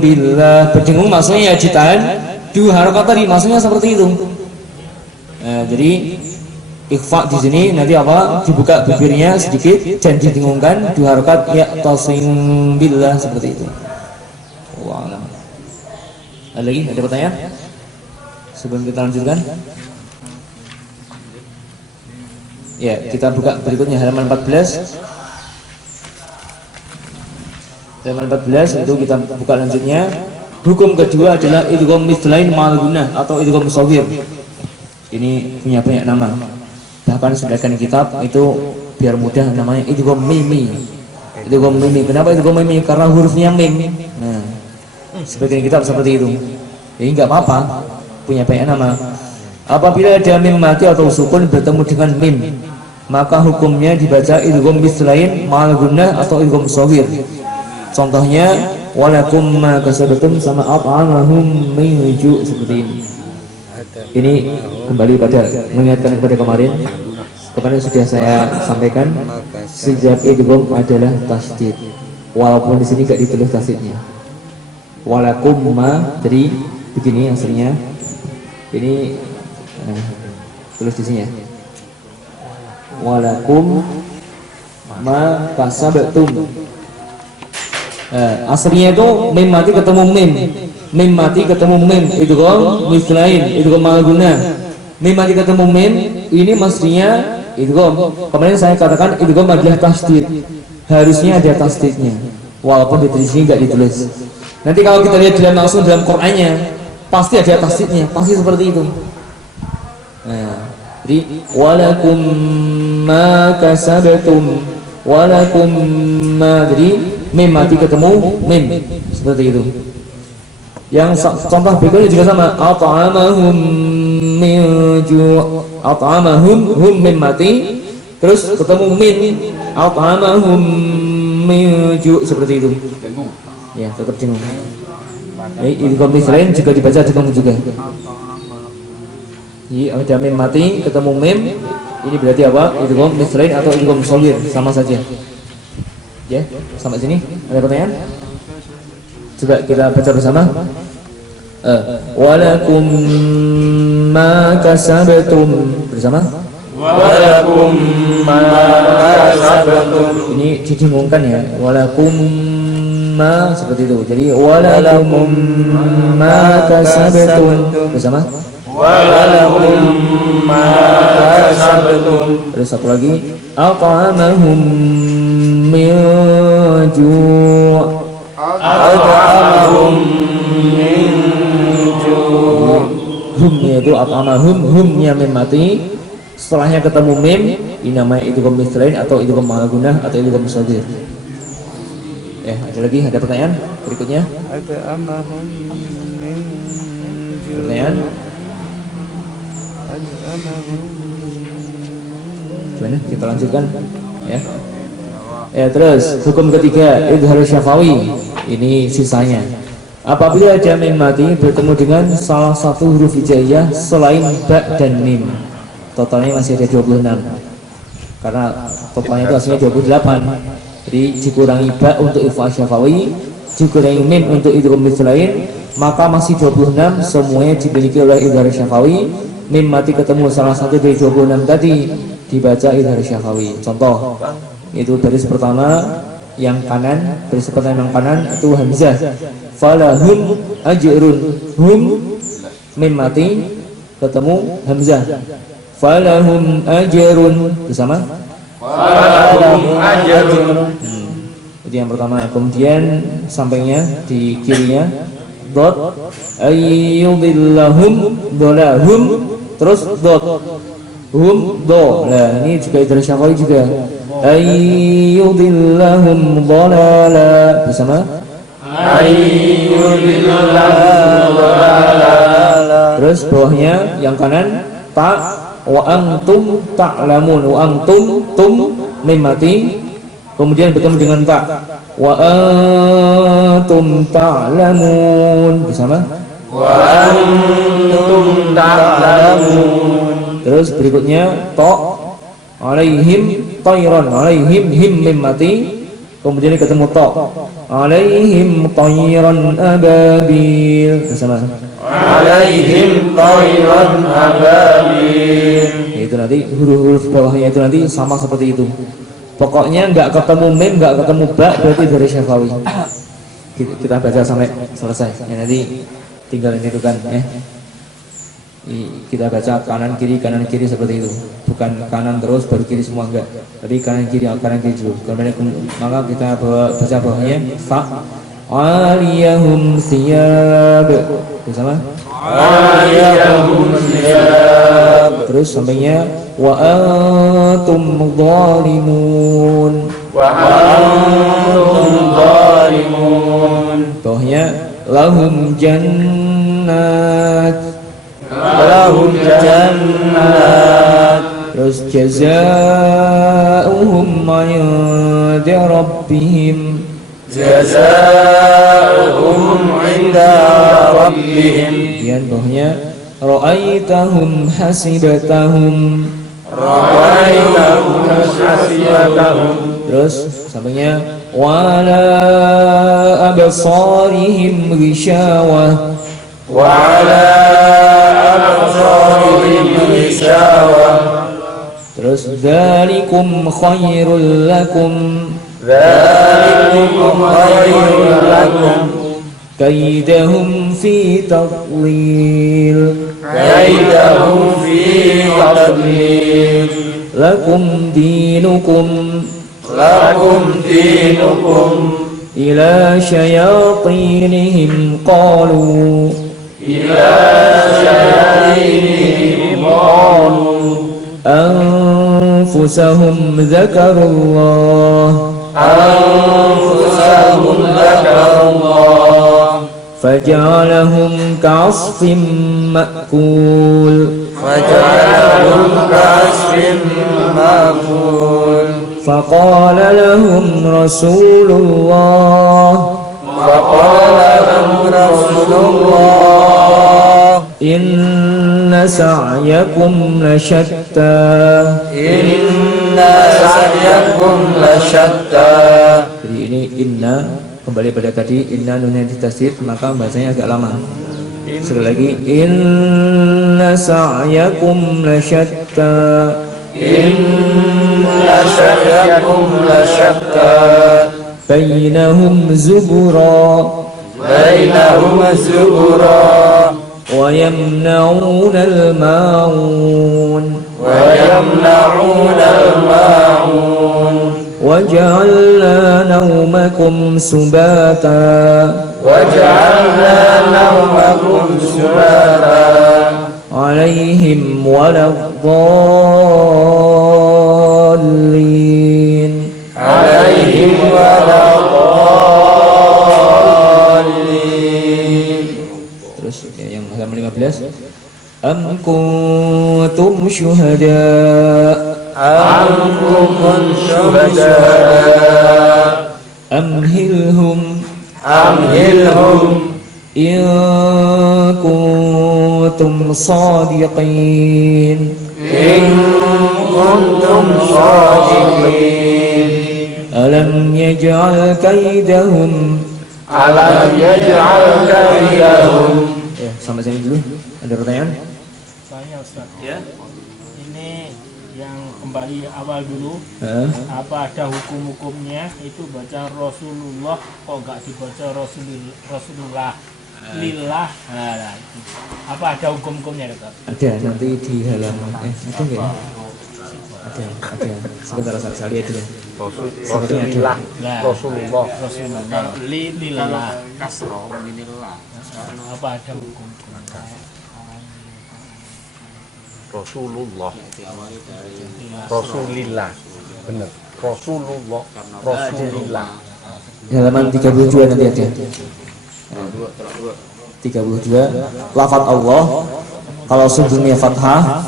billah, berdengung maksudnya ya ditahan. Dua harokat tadi maksudnya seperti itu. Jadi ikhfa di sini nanti apa? Dibuka bibirnya sedikit dan didengungkan, dua harokat ya tasim billah, seperti itu. Wah. Ada lagi? Ada pertanyaan? Sebelum kita lanjutkan. Ya, kita buka berikutnya halaman 14. Halaman 14 itu kita buka lanjutnya. Hukum kedua adalah idgham mithlain ma'al gunnah atau idgham mushawwir. Ini punya banyak nama. Bahkan sebagian kitab itu biar mudah namanya idgham mimi. Idgham mimi. Kenapa idgham mimi? Karena hurufnya mim. Nah, sebagian kitab seperti itu. Jadi nggak apa-apa, punya banyak nama. Apabila ada mim mati atau sukun bertemu dengan mim, maka hukumnya dibaca idgham mithlain ma'al gunnah atau idgham mushawwir. Contohnya walakum ma kasabtum sama at'amahum min ju', seperti ini. Ini kembali pada mengingatkan kepada kemarin sudah saya sampaikan, sejak idgham adalah tasdid, walaupun di sini nggak ditulis tasdidnya. Walakum ma, jadi begini aslinya. Ini tulis di sini ya. Walakum ma kasabtum. Aslinya itu mim mati ketemu mim. Mim mati ketemu mim, idgham mithlain, idgham ma'al gunnah. Mim mati ketemu mim, ini mestinya idgham. Kemarin saya katakan idgham adalah tasdid. Harusnya ada tasdidnya. walaupun di sini nggak ditulis. Nanti kalau kita lihat langsung dalam Qur'annya, pasti ada tafsirnya, pasti seperti itu. Nah, jadi walakum ma kasabtum walakum ma, jadi mim mati ketemu mim, seperti itu. Yang contoh berikutnya juga sama, at'amahum min ju', at'amahum, hum mim mati, terus ketemu min, at'amahum min ju', seperti itu. Ya, tetap jengung. Ini komis lain juga dibaca jengung juga. Jadi ada mim mati ketemu mim, ini berarti apa? Idgham misrain atau idgham shagir, sama saja. Ya, sampai sini ada pertanyaan? Coba kita baca bersama. Walakum ma kasabtum, bersama. Walakum ma kasabtum. Ini didengungkan ya. Walakum ma, seperti itu. Jadi walakum ma kasabtum, bersama. Walakum ma kasabtum. Terus satu lagi, at'amahum min ju', at'amahum min ju'. Humnya itu at'amahum, humnya mim mati, setelahnya ketemu mim, ini namanya idgham misrain atau idgham ma'al-gunah atau idgham shagir. Ya, ada lagi, ada pertanyaan berikutnya? Pertanyaan? Gimana? Kita lanjutkan ya. Ya, terus hukum ketiga, idhar syafawi. Ini sisanya. Apabila ada mim mati bertemu dengan salah satu huruf hijaiyah selain ba dan mim, totalnya masih ada 26. Karena totalnya itu aslinya 28. Jadi dikurangi ba untuk ifa syafawi, dikurangi mim untuk idgham misrain, maka masih 26, semuanya dimiliki oleh idhar syafawi. Mim mati ketemu salah satu dari 26 tadi, dibaca idhar syafawi. Contoh, itu baris pertama yang kanan, baris pertama yang kanan itu hamzah. Falahum ajrun, hum mim mati ketemu hamzah. Falahum ajrun, bersama. Falahum ajrun. Itu yang pertama. Kemudian sampingnya di kirinya dot ayyudillahum dolahum, terus dot hum do. Nah, ini juga idhar syafawi juga. Ayyudillahum dolala, bersama. Ayyudillahum dolala. Terus bawahnya yang kanan ta wa antum ta'lamun, wa antum tum mim mati, kemudian bertemu dengan ta wa antum ta'lamun, bersama. Wa antum ta'lamun. Terus berikutnya to alaihim tayran, alaihim him mim mati, kemudian ketemu to alaihim tayran ababil, bersama. Alaihim tayran ababil. Itu nanti huruf-huruf bawahnya itu nanti sama seperti itu. Pokoknya nggak ketemu mim, nggak ketemu ba, berarti dari syafawi. Kita baca sampai selesai. Ya, nanti tinggal ini itu kan, kita baca kanan kiri seperti itu. Bukan kanan terus baru kiri semua, enggak. Tapi kanan kiri dulu. Kemudian maka kita baca bawahnya fa aliyahum thiyab, bersama. Aliyahum thiyab. Terus sampainya wa antum zalimun, Wa antum zalimun. bawahnya lahum jannat, Lahum jannat. terus jazaohum 'inda rabbihim, Jazaohum 'inda rabbihim. kemudian bawahnya ra'aitahum hasibatahum, Ra'aitahum hasibatahum. terus sampainya wala absarihim ghishawah, Wa ala absarihim ghishawah. terus dzalikum khairul lakum Dzalikum khairul lakum. kaidahum fi tadlil, Kaidahum fi tadlil. lakum dinukum. Lakum dinukum. إلى شياطينهم قالوا أنفسهم ذكروا الله فجعلهم كعصف مأكول فقال لهم رسول الله إن سعيكم لشتى Jadi ini inna kembali pada tadi inna nunnya ditasdid maka bahasanya agak lama. Sekali lagi inna sa'yakum lasyatta bainahum zubura wa yamna'una al-ma'un وجعلنا نومكم سباتا عليهم ولا الضالين Terus yang halaman 15 Am kuntum syuhada أمهلهم إن كنتم صادقين ألم يجعل كيدهم Ya, sampai sini dulu. Ada pertanyaan? Saya Ustaz. Ya. Ini yang kembali awal dulu, apa ada hukum-hukumnya itu baca Rasulullah kok nggak dibaca Rasulullah lillah, nah, itu. Apa ada hukum-hukumnya Ustaz? Ada nanti di halaman ada nggak ya? Ada sebentar saya lihat dulu. Rasulullah Lillah Kasroh lillah. apa ada hukum? Rasulullah bener Rasulullah Halaman 32 nanti ada. 32 lafaz Allah kalau sebelumnya fathah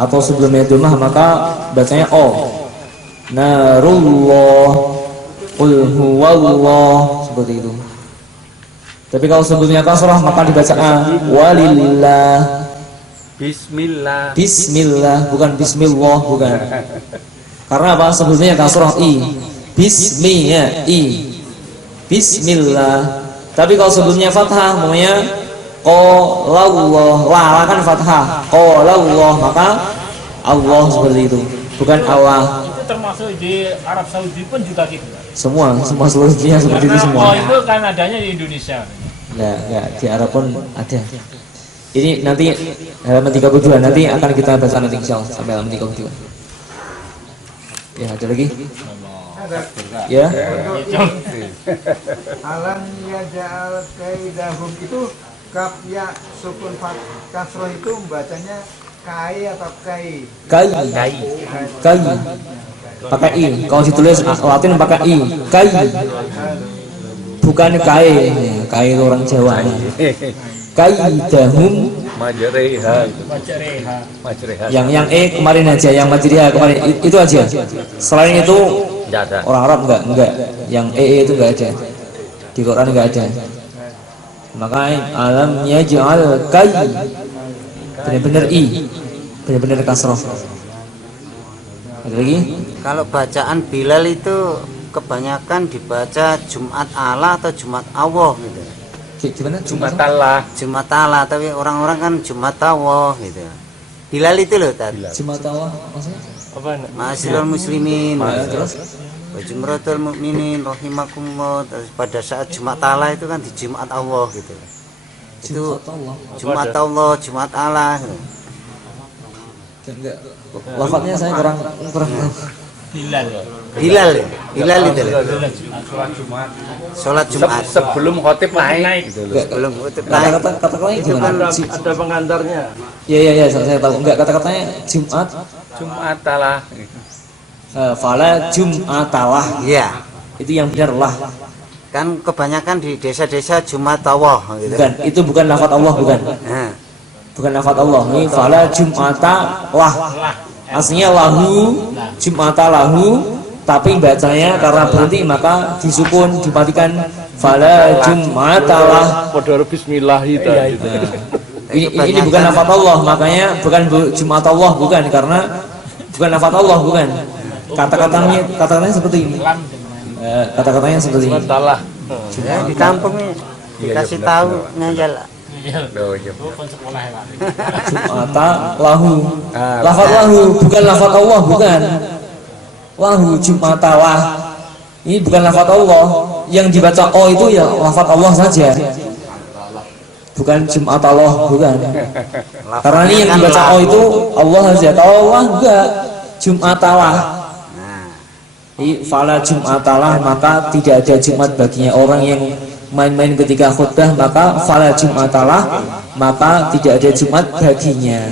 atau sebelumnya dhammah maka bacanya O. Narullah qul huwallah seperti itu. Tapi kalau sebelumnya kasrah maka dibaca walillah. Bismillah bukan bismillah bukan. Karena apa? Sebelumnya kasrah i. Bismillah i. Bismillah. Tapi kalau sebelumnya fathah namanya qalallah. La kan fathah. Qalallah maka Allah seperti itu. Bukan Allah. Itu termasuk di Arab Saudi pun juga gitu. Semua seluruhnya seperti itu semua. Oh, itu kan adanya di Indonesia. Enggak, di Arab pun ada. Ini nanti halaman 32 nanti akan kita baca nanti insyaallah sampai halaman 32. Ya, ada lagi? Ya. Alam yaj'al kaidahum itu kaf ya sukun kasroh itu membacanya kai atau kai? Kai. Pakai i. Kalau ditulis Latin pakai i. Kai. Bukan kai. Kai itu orang Jawa. Kaidahum majreha. Yang kemarin aja, yang majriha kemarin itu aja. Selain itu orang Arab enggak. Yang itu enggak ada. Di Quran enggak ada. Makanya alam yaj'al kai benar-benar i. Benar-benar kasroh. Ada lagi? Kalau bacaan Bilal itu kebanyakan dibaca Jumat Allah atau Jumat Allah gitu. Gimana? Jumat Allah. Jumat Allah, tapi orang-orang kan Jumat Allah gitu. Bilal itu loh tadi. Jumat Allah maksudnya? Apa? Ma'asyiral muslimin. Terus? Wa jumratul mukminin rahimakumullah. Pada saat Jumat Allah itu kan di Jumat Allah gitu. Itu Jumat Allah, Jumat Allah gitu. Enggak. Lafadznya saya kurang Hilal. Hilal ya? Hilal itu loh. Sholat Jumat. Sebelum khotib naik gitu loh. Sebelum khutbah naik. Kata-katanya gimana? Ada pengantarnya. Iya, saya tahu. Enggak, kata-katanya Jumat, Jumat talah. fala Jum'atalah. Iya. Itu yang benar lah. Kan kebanyakan di desa-desa Jumat Allah gitu. Bukan, itu bukan lafaz Allah, bukan. Nah, Bukan lafaz Allah. Ini fala Jum'atalah. Aslinya lahu, Jum'atalahu, tapi bacanya karena berhenti maka disukun, dimatikan fala Jum'atalah. Padahal bismillah itu. Ini bukan lafaz Allah, makanya bukan Jum'atallah, bukan, karena bukan lafaz Allah, bukan. Kata-katanya seperti ini. Kata-katanya seperti ini. Talah. ya, di kampung ini dikasih tahu ngajal. Oh iya. Sekolah ya, Pak. Jum'atalahu. Lafaz lahu, bukan lafaz Allah, bukan. Lahu Jum'atalah. Ini bukan lafaz Allah. Yang dibaca O itu ya lafaz Allah saja. Bukan Jum'atallah, bukan. Karena ini yang dibaca O itu Allah saja. Kalau Allah enggak, Jum'atalah. Fala Jum'atalah, maka tidak ada Jumat baginya. Orang yang main-main ketika khutbah, maka fala Jum'atalah, maka tidak ada Jumat baginya.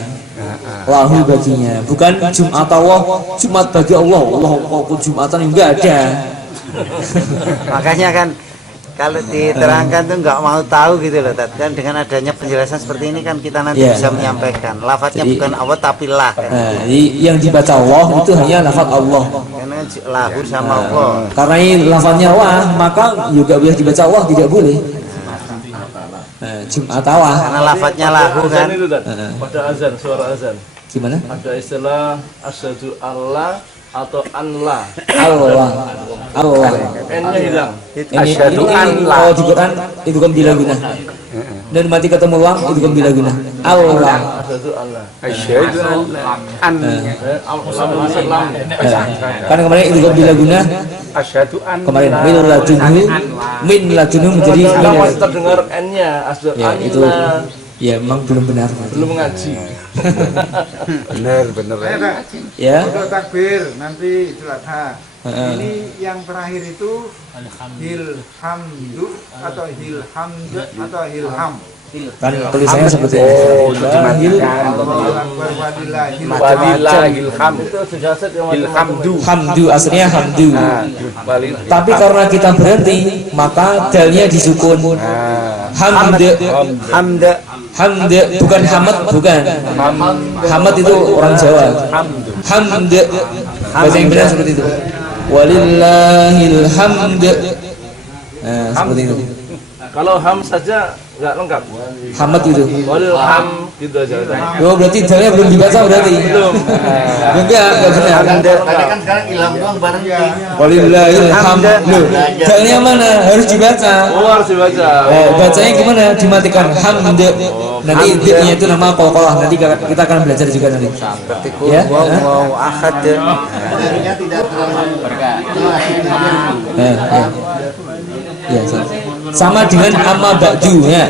Lahu baginya, bukan Jum'atallah, Jumat bagi Allah. Allah kok Jumatan enggak ada. Makanya kan kalau diterangkan tuh nggak mau tahu gitu loh, Tat. Kan dengan adanya penjelasan seperti ini kan kita nanti Iya. bisa menyampaikan lafadznya Jadi- bukan Allah tapi lah kan. Yang dibaca Allah itu hanya lafaz Allah. Karena lahu sama Allah. Karena ini lafaznya Allah, maka juga boleh dibaca Allah, tidak boleh. Jum'atalah. Karena lafadznya lahu kan. Azan itu dan pada azan, suara azan. Gimana? Ada istilah asyhadu Allah atau anla. Allah. N-nya hilang. Asyhadu an la. Oh, di Quran itu kan bila guna. Dan mati ketemu uang itu kan bila guna. Allah. Asyhadu Allah. Asyhadu an Alhamdulillah. Kan kemarin itu kan bila guna. asyhadu an Kemarin min ladunhu menjadi Kalau min. masih terdengar N-nya asyhadu Ya, itu anla. ya memang belum benar. Belum ngaji. bener. Ayo, Dak. Ya. Untuk takbir nanti Idul Adha. Heeh. Ini yang terakhir itu hilhamdu atau hilhamd atau hilham. Kan tulisannya seperti itu. Oh, itu dimatikan. Allahu Akbar walillahil Walillahil hamd. Itu sejasat yang Ilhamdu. Hamdu aslinya hamdu. Walil. Tapi karena kita berhenti, maka dalnya disukun. Hamd. Hamda. Hamd bukan hamad, bukan. Hamad itu orang Jawa. Hamd. Bahasa yang benar seperti itu. Walillahil hamd. Nah, seperti itu. Kalau ham saja nggak lengkap. Hamad itu. Walil ham gitu aja. Oh, berarti dalnya belum dibaca berarti. Belum. Enggak benar. Tadi kan sekarang hilang doang bareng Walillahil hamd. Loh, dalnya mana? Harus dibaca. Oh, harus dibaca. Bacanya gimana? Dimatikan hamd. Nanti D-nya itu nama qalqalah. Nanti kita akan belajar juga nanti. Seperti Ya. Allahu ahad. Jadinya tidak terlalu Ya, sama dengan amma ba'du ya.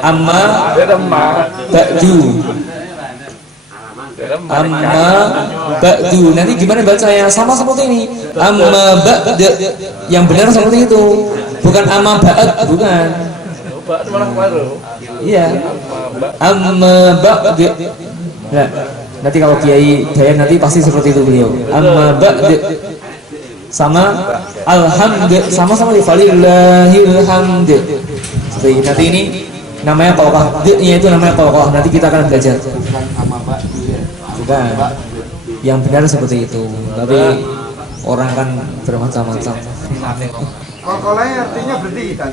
Amma ba'du. Amma ba'du. Nanti gimana bacanya? Sama seperti ini. Amma ba'd. Yang benar seperti itu. Bukan amma ba'd, bukan. Pak malah baru. Iya. Amma ba'd. Nah, nanti kalau Kiai Dayan nanti pasti seperti itu beliau. Amma ba'd. Sama alhamd, sama-sama di falillahil hamd. Seperti nanti ini namanya qalqah. D-nya itu namanya qalqah. Nanti kita akan belajar. Bukan. Yang benar seperti itu. Tapi orang kan bermacam-macam. Kolkolanya artinya berhenti kita.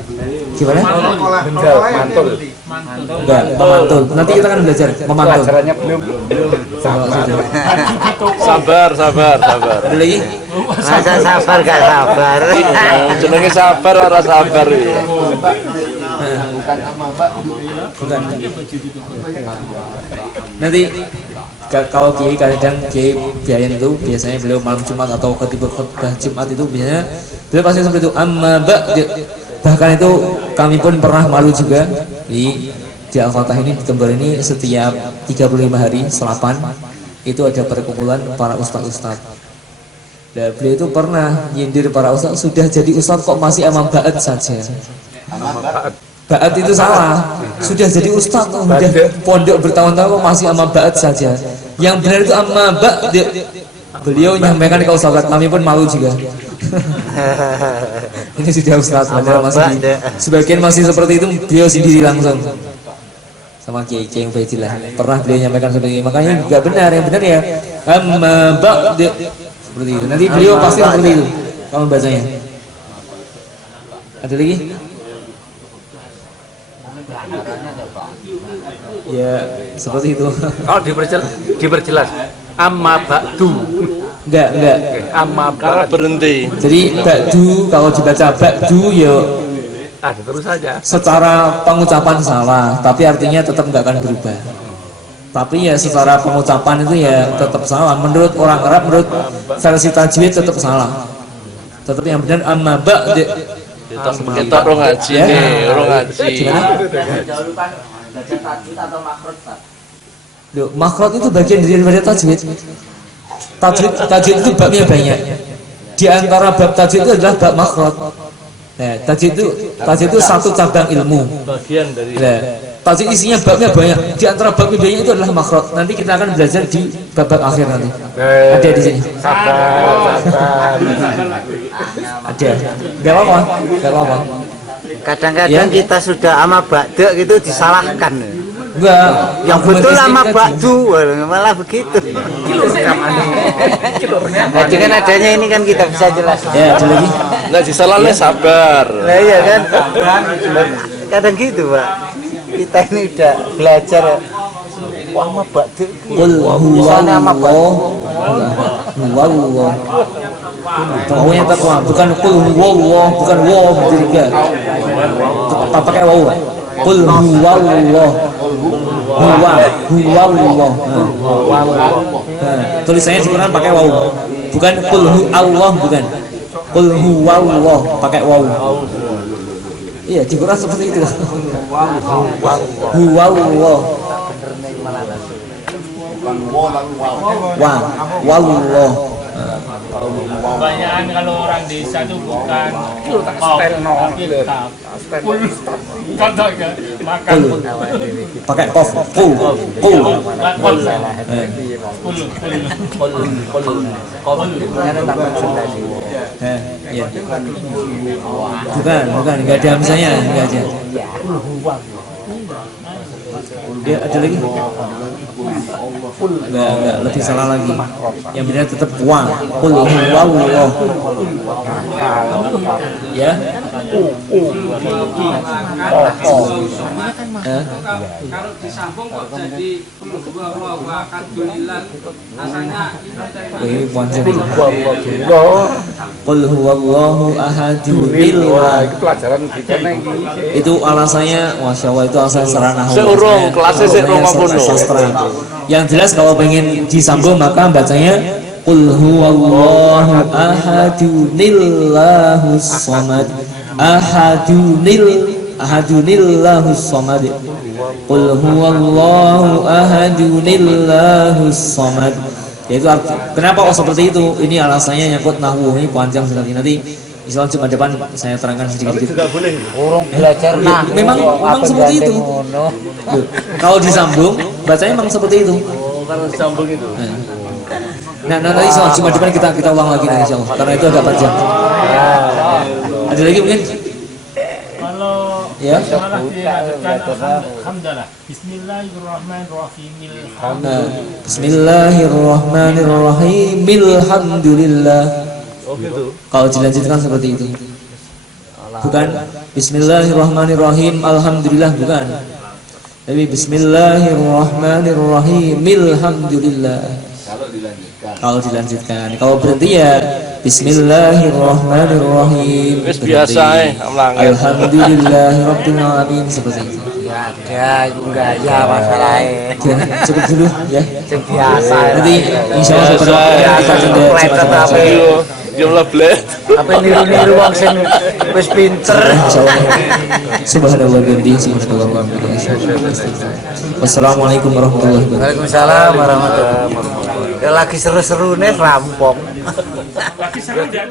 Gimana? Kolkolah Benda, artinya mantul. berhenti. Enggak, memantul. Nanti kita akan belajar memantul. Pelajarannya belum. Sabar. Ada lagi? Masa sabar gak sabar. Jenenge sabar ora sabar iki. Bukan. Nanti kalau Kiai kadang Kiai Biayan itu biasanya beliau malam Jumat atau ketika khutbah Jumat itu biasanya beliau pasti seperti itu amma ba'd. Bahkan itu kami pun pernah malu juga di Al-Fatah ini di Kembar ini setiap 35 hari selapan itu ada perkumpulan para ustaz-ustaz. Nah, beliau itu pernah nyindir para ustaz, sudah jadi ustaz kok masih amam ba'at saja. Ba'at itu salah. Sudah jadi ustaz kok udah pondok bertahun-tahun kok masih amam ba'at saja. Yang benar itu amma ba'd. Beliau menyampaikan ke ustaz, kami pun malu juga. Ini sudah ustaz, padahal masih sebagian masih seperti itu, beliau sendiri langsung. Sama Kiai Kiai Ubaidillah pernah beliau menyampaikan seperti ini. Makanya nggak benar, yang benar ya amma ba'd. Seperti itu. Nanti beliau pasti seperti itu kalau bacanya. Ada lagi? Ya, seperti itu. Kalau diperjelas amma ba'du. Enggak. Amma Karena ba'du. berhenti. Jadi ba'du kalau dibaca ba'du ya Ada terus saja. secara pengucapan salah, tapi artinya tetap enggak akan berubah. Tapi ya secara pengucapan itu ya tetap salah. Menurut orang Arab, menurut versi tajwid tetap salah. Tetap yang benar amma ba'd. Kita orang ngaji Ya. nih, orang ngaji. Gimana? Baca tajwid atau makhraj, Pak? Loh, makhraj itu bagian dari tajwid. Tajwid itu babnya banyak. Di antara bab tajwid itu adalah bab makhraj. Nah, tajwid itu satu cabang ilmu. Bagian dari Nah, tajwid isinya babnya banyak. Di antara babnya banyak itu adalah makhraj. Nanti kita akan belajar di bab akhir nanti. Ada di sini. Sabar. Ada. Enggak apa-apa. Kadang-kadang kita sudah ama ba'da gitu disalahkan. Enggak. Yang betul ama ba'du, malah begitu. Nah, dengan adanya ini kan kita bisa jelaskan. Ya, ada lagi. nggak disalahnya sabar. Nah, iya kan? Kadang gitu, Pak. Kita ini udah belajar. Wah, ama ba'du. Qul Misalnya ama ba'du. huwallah. Wawunya takwa, bukan qul huwallah, bukan waw ketiga. Tak pakai waw. Qul huwallah. Huwallah. Tulisannya di Quran pakai waw. Bukan qul hu Allah, bukan. Qul huwallah pakai waw. Iya, di Quran seperti itu. Huwallah. Wallah. Kebanyakan kalau orang desa itu bukan kau, tapi kaf. Kul, contohnya makan Pakai qaf. Qul. kul, Iya. Bukan, enggak ada misalnya, enggak ada. Ya, ada lagi? Enggak, lebih salah lagi. Yang benar tetap wa. Qul huwallah. Ya. Kalau disambung kok jadi alhamdulillah rasanya Ini ponsel. Qul huwallahu ahadul Wah, itu pelajaran kita nih. Itu alasannya, masya Allah, itu alasan secara nahwu. Seurung, kelasnya sik rong apa no? Sastra. Yang jelas kalau pengen disambung maka bacanya Qul huwallahu ahadunillahus samad. Ahadunillahus samad. Qul huwallahu ahadunillahus samad. Yaitu kenapa kok seperti itu? Ini alasannya nyangkut nahwu, ini panjang sekali. Nanti Islam Jumat depan saya terangkan sedikit-sedikit. Urung belajar nah. Memang seperti itu. Loh, kalau disambung bacanya memang seperti itu. Kalau disambung itu. Nah, nanti Islam Jumat depan kita ulang lagi nanti insyaallah. Karena itu agak panjang. Ada lagi mungkin? kalau Ya. malah dilanjutkan alhamdulillah. Bismillahirrahmanirrahim. Bismillahirrahmanirrahim. Alhamdulillah. Oh gitu. Kalau dilanjutkan seperti itu. Bukan Bismillahirrahmanirrahim. Alhamdulillah, bukan. Tapi Bismillahirrahmanirrahim. Alhamdulillah. Kalau dilanjutkan. Kalau berhenti ya Bismillahirrahmanirrahim. Wis biasa melanggar. Alhamdulillahirabbil alamin, seperti itu. Ya, itu enggak ya masalahnya. Ya, cukup dulu ya. Itu biasa. Nanti insyaallah Biasa, beberapa ya. kita coba Tapi Jumlah bled. apa niru-niru wong sing wis pinter. insyaallah. Subhanallah wa bihamdihi, subhanallah wa bihamdihi. Wassalamualaikum warahmatullahi wabarakatuh. Waalaikumsalam warahmatullahi wabarakatuh. Lagi seru-seru nih rampung. Lagi seru dan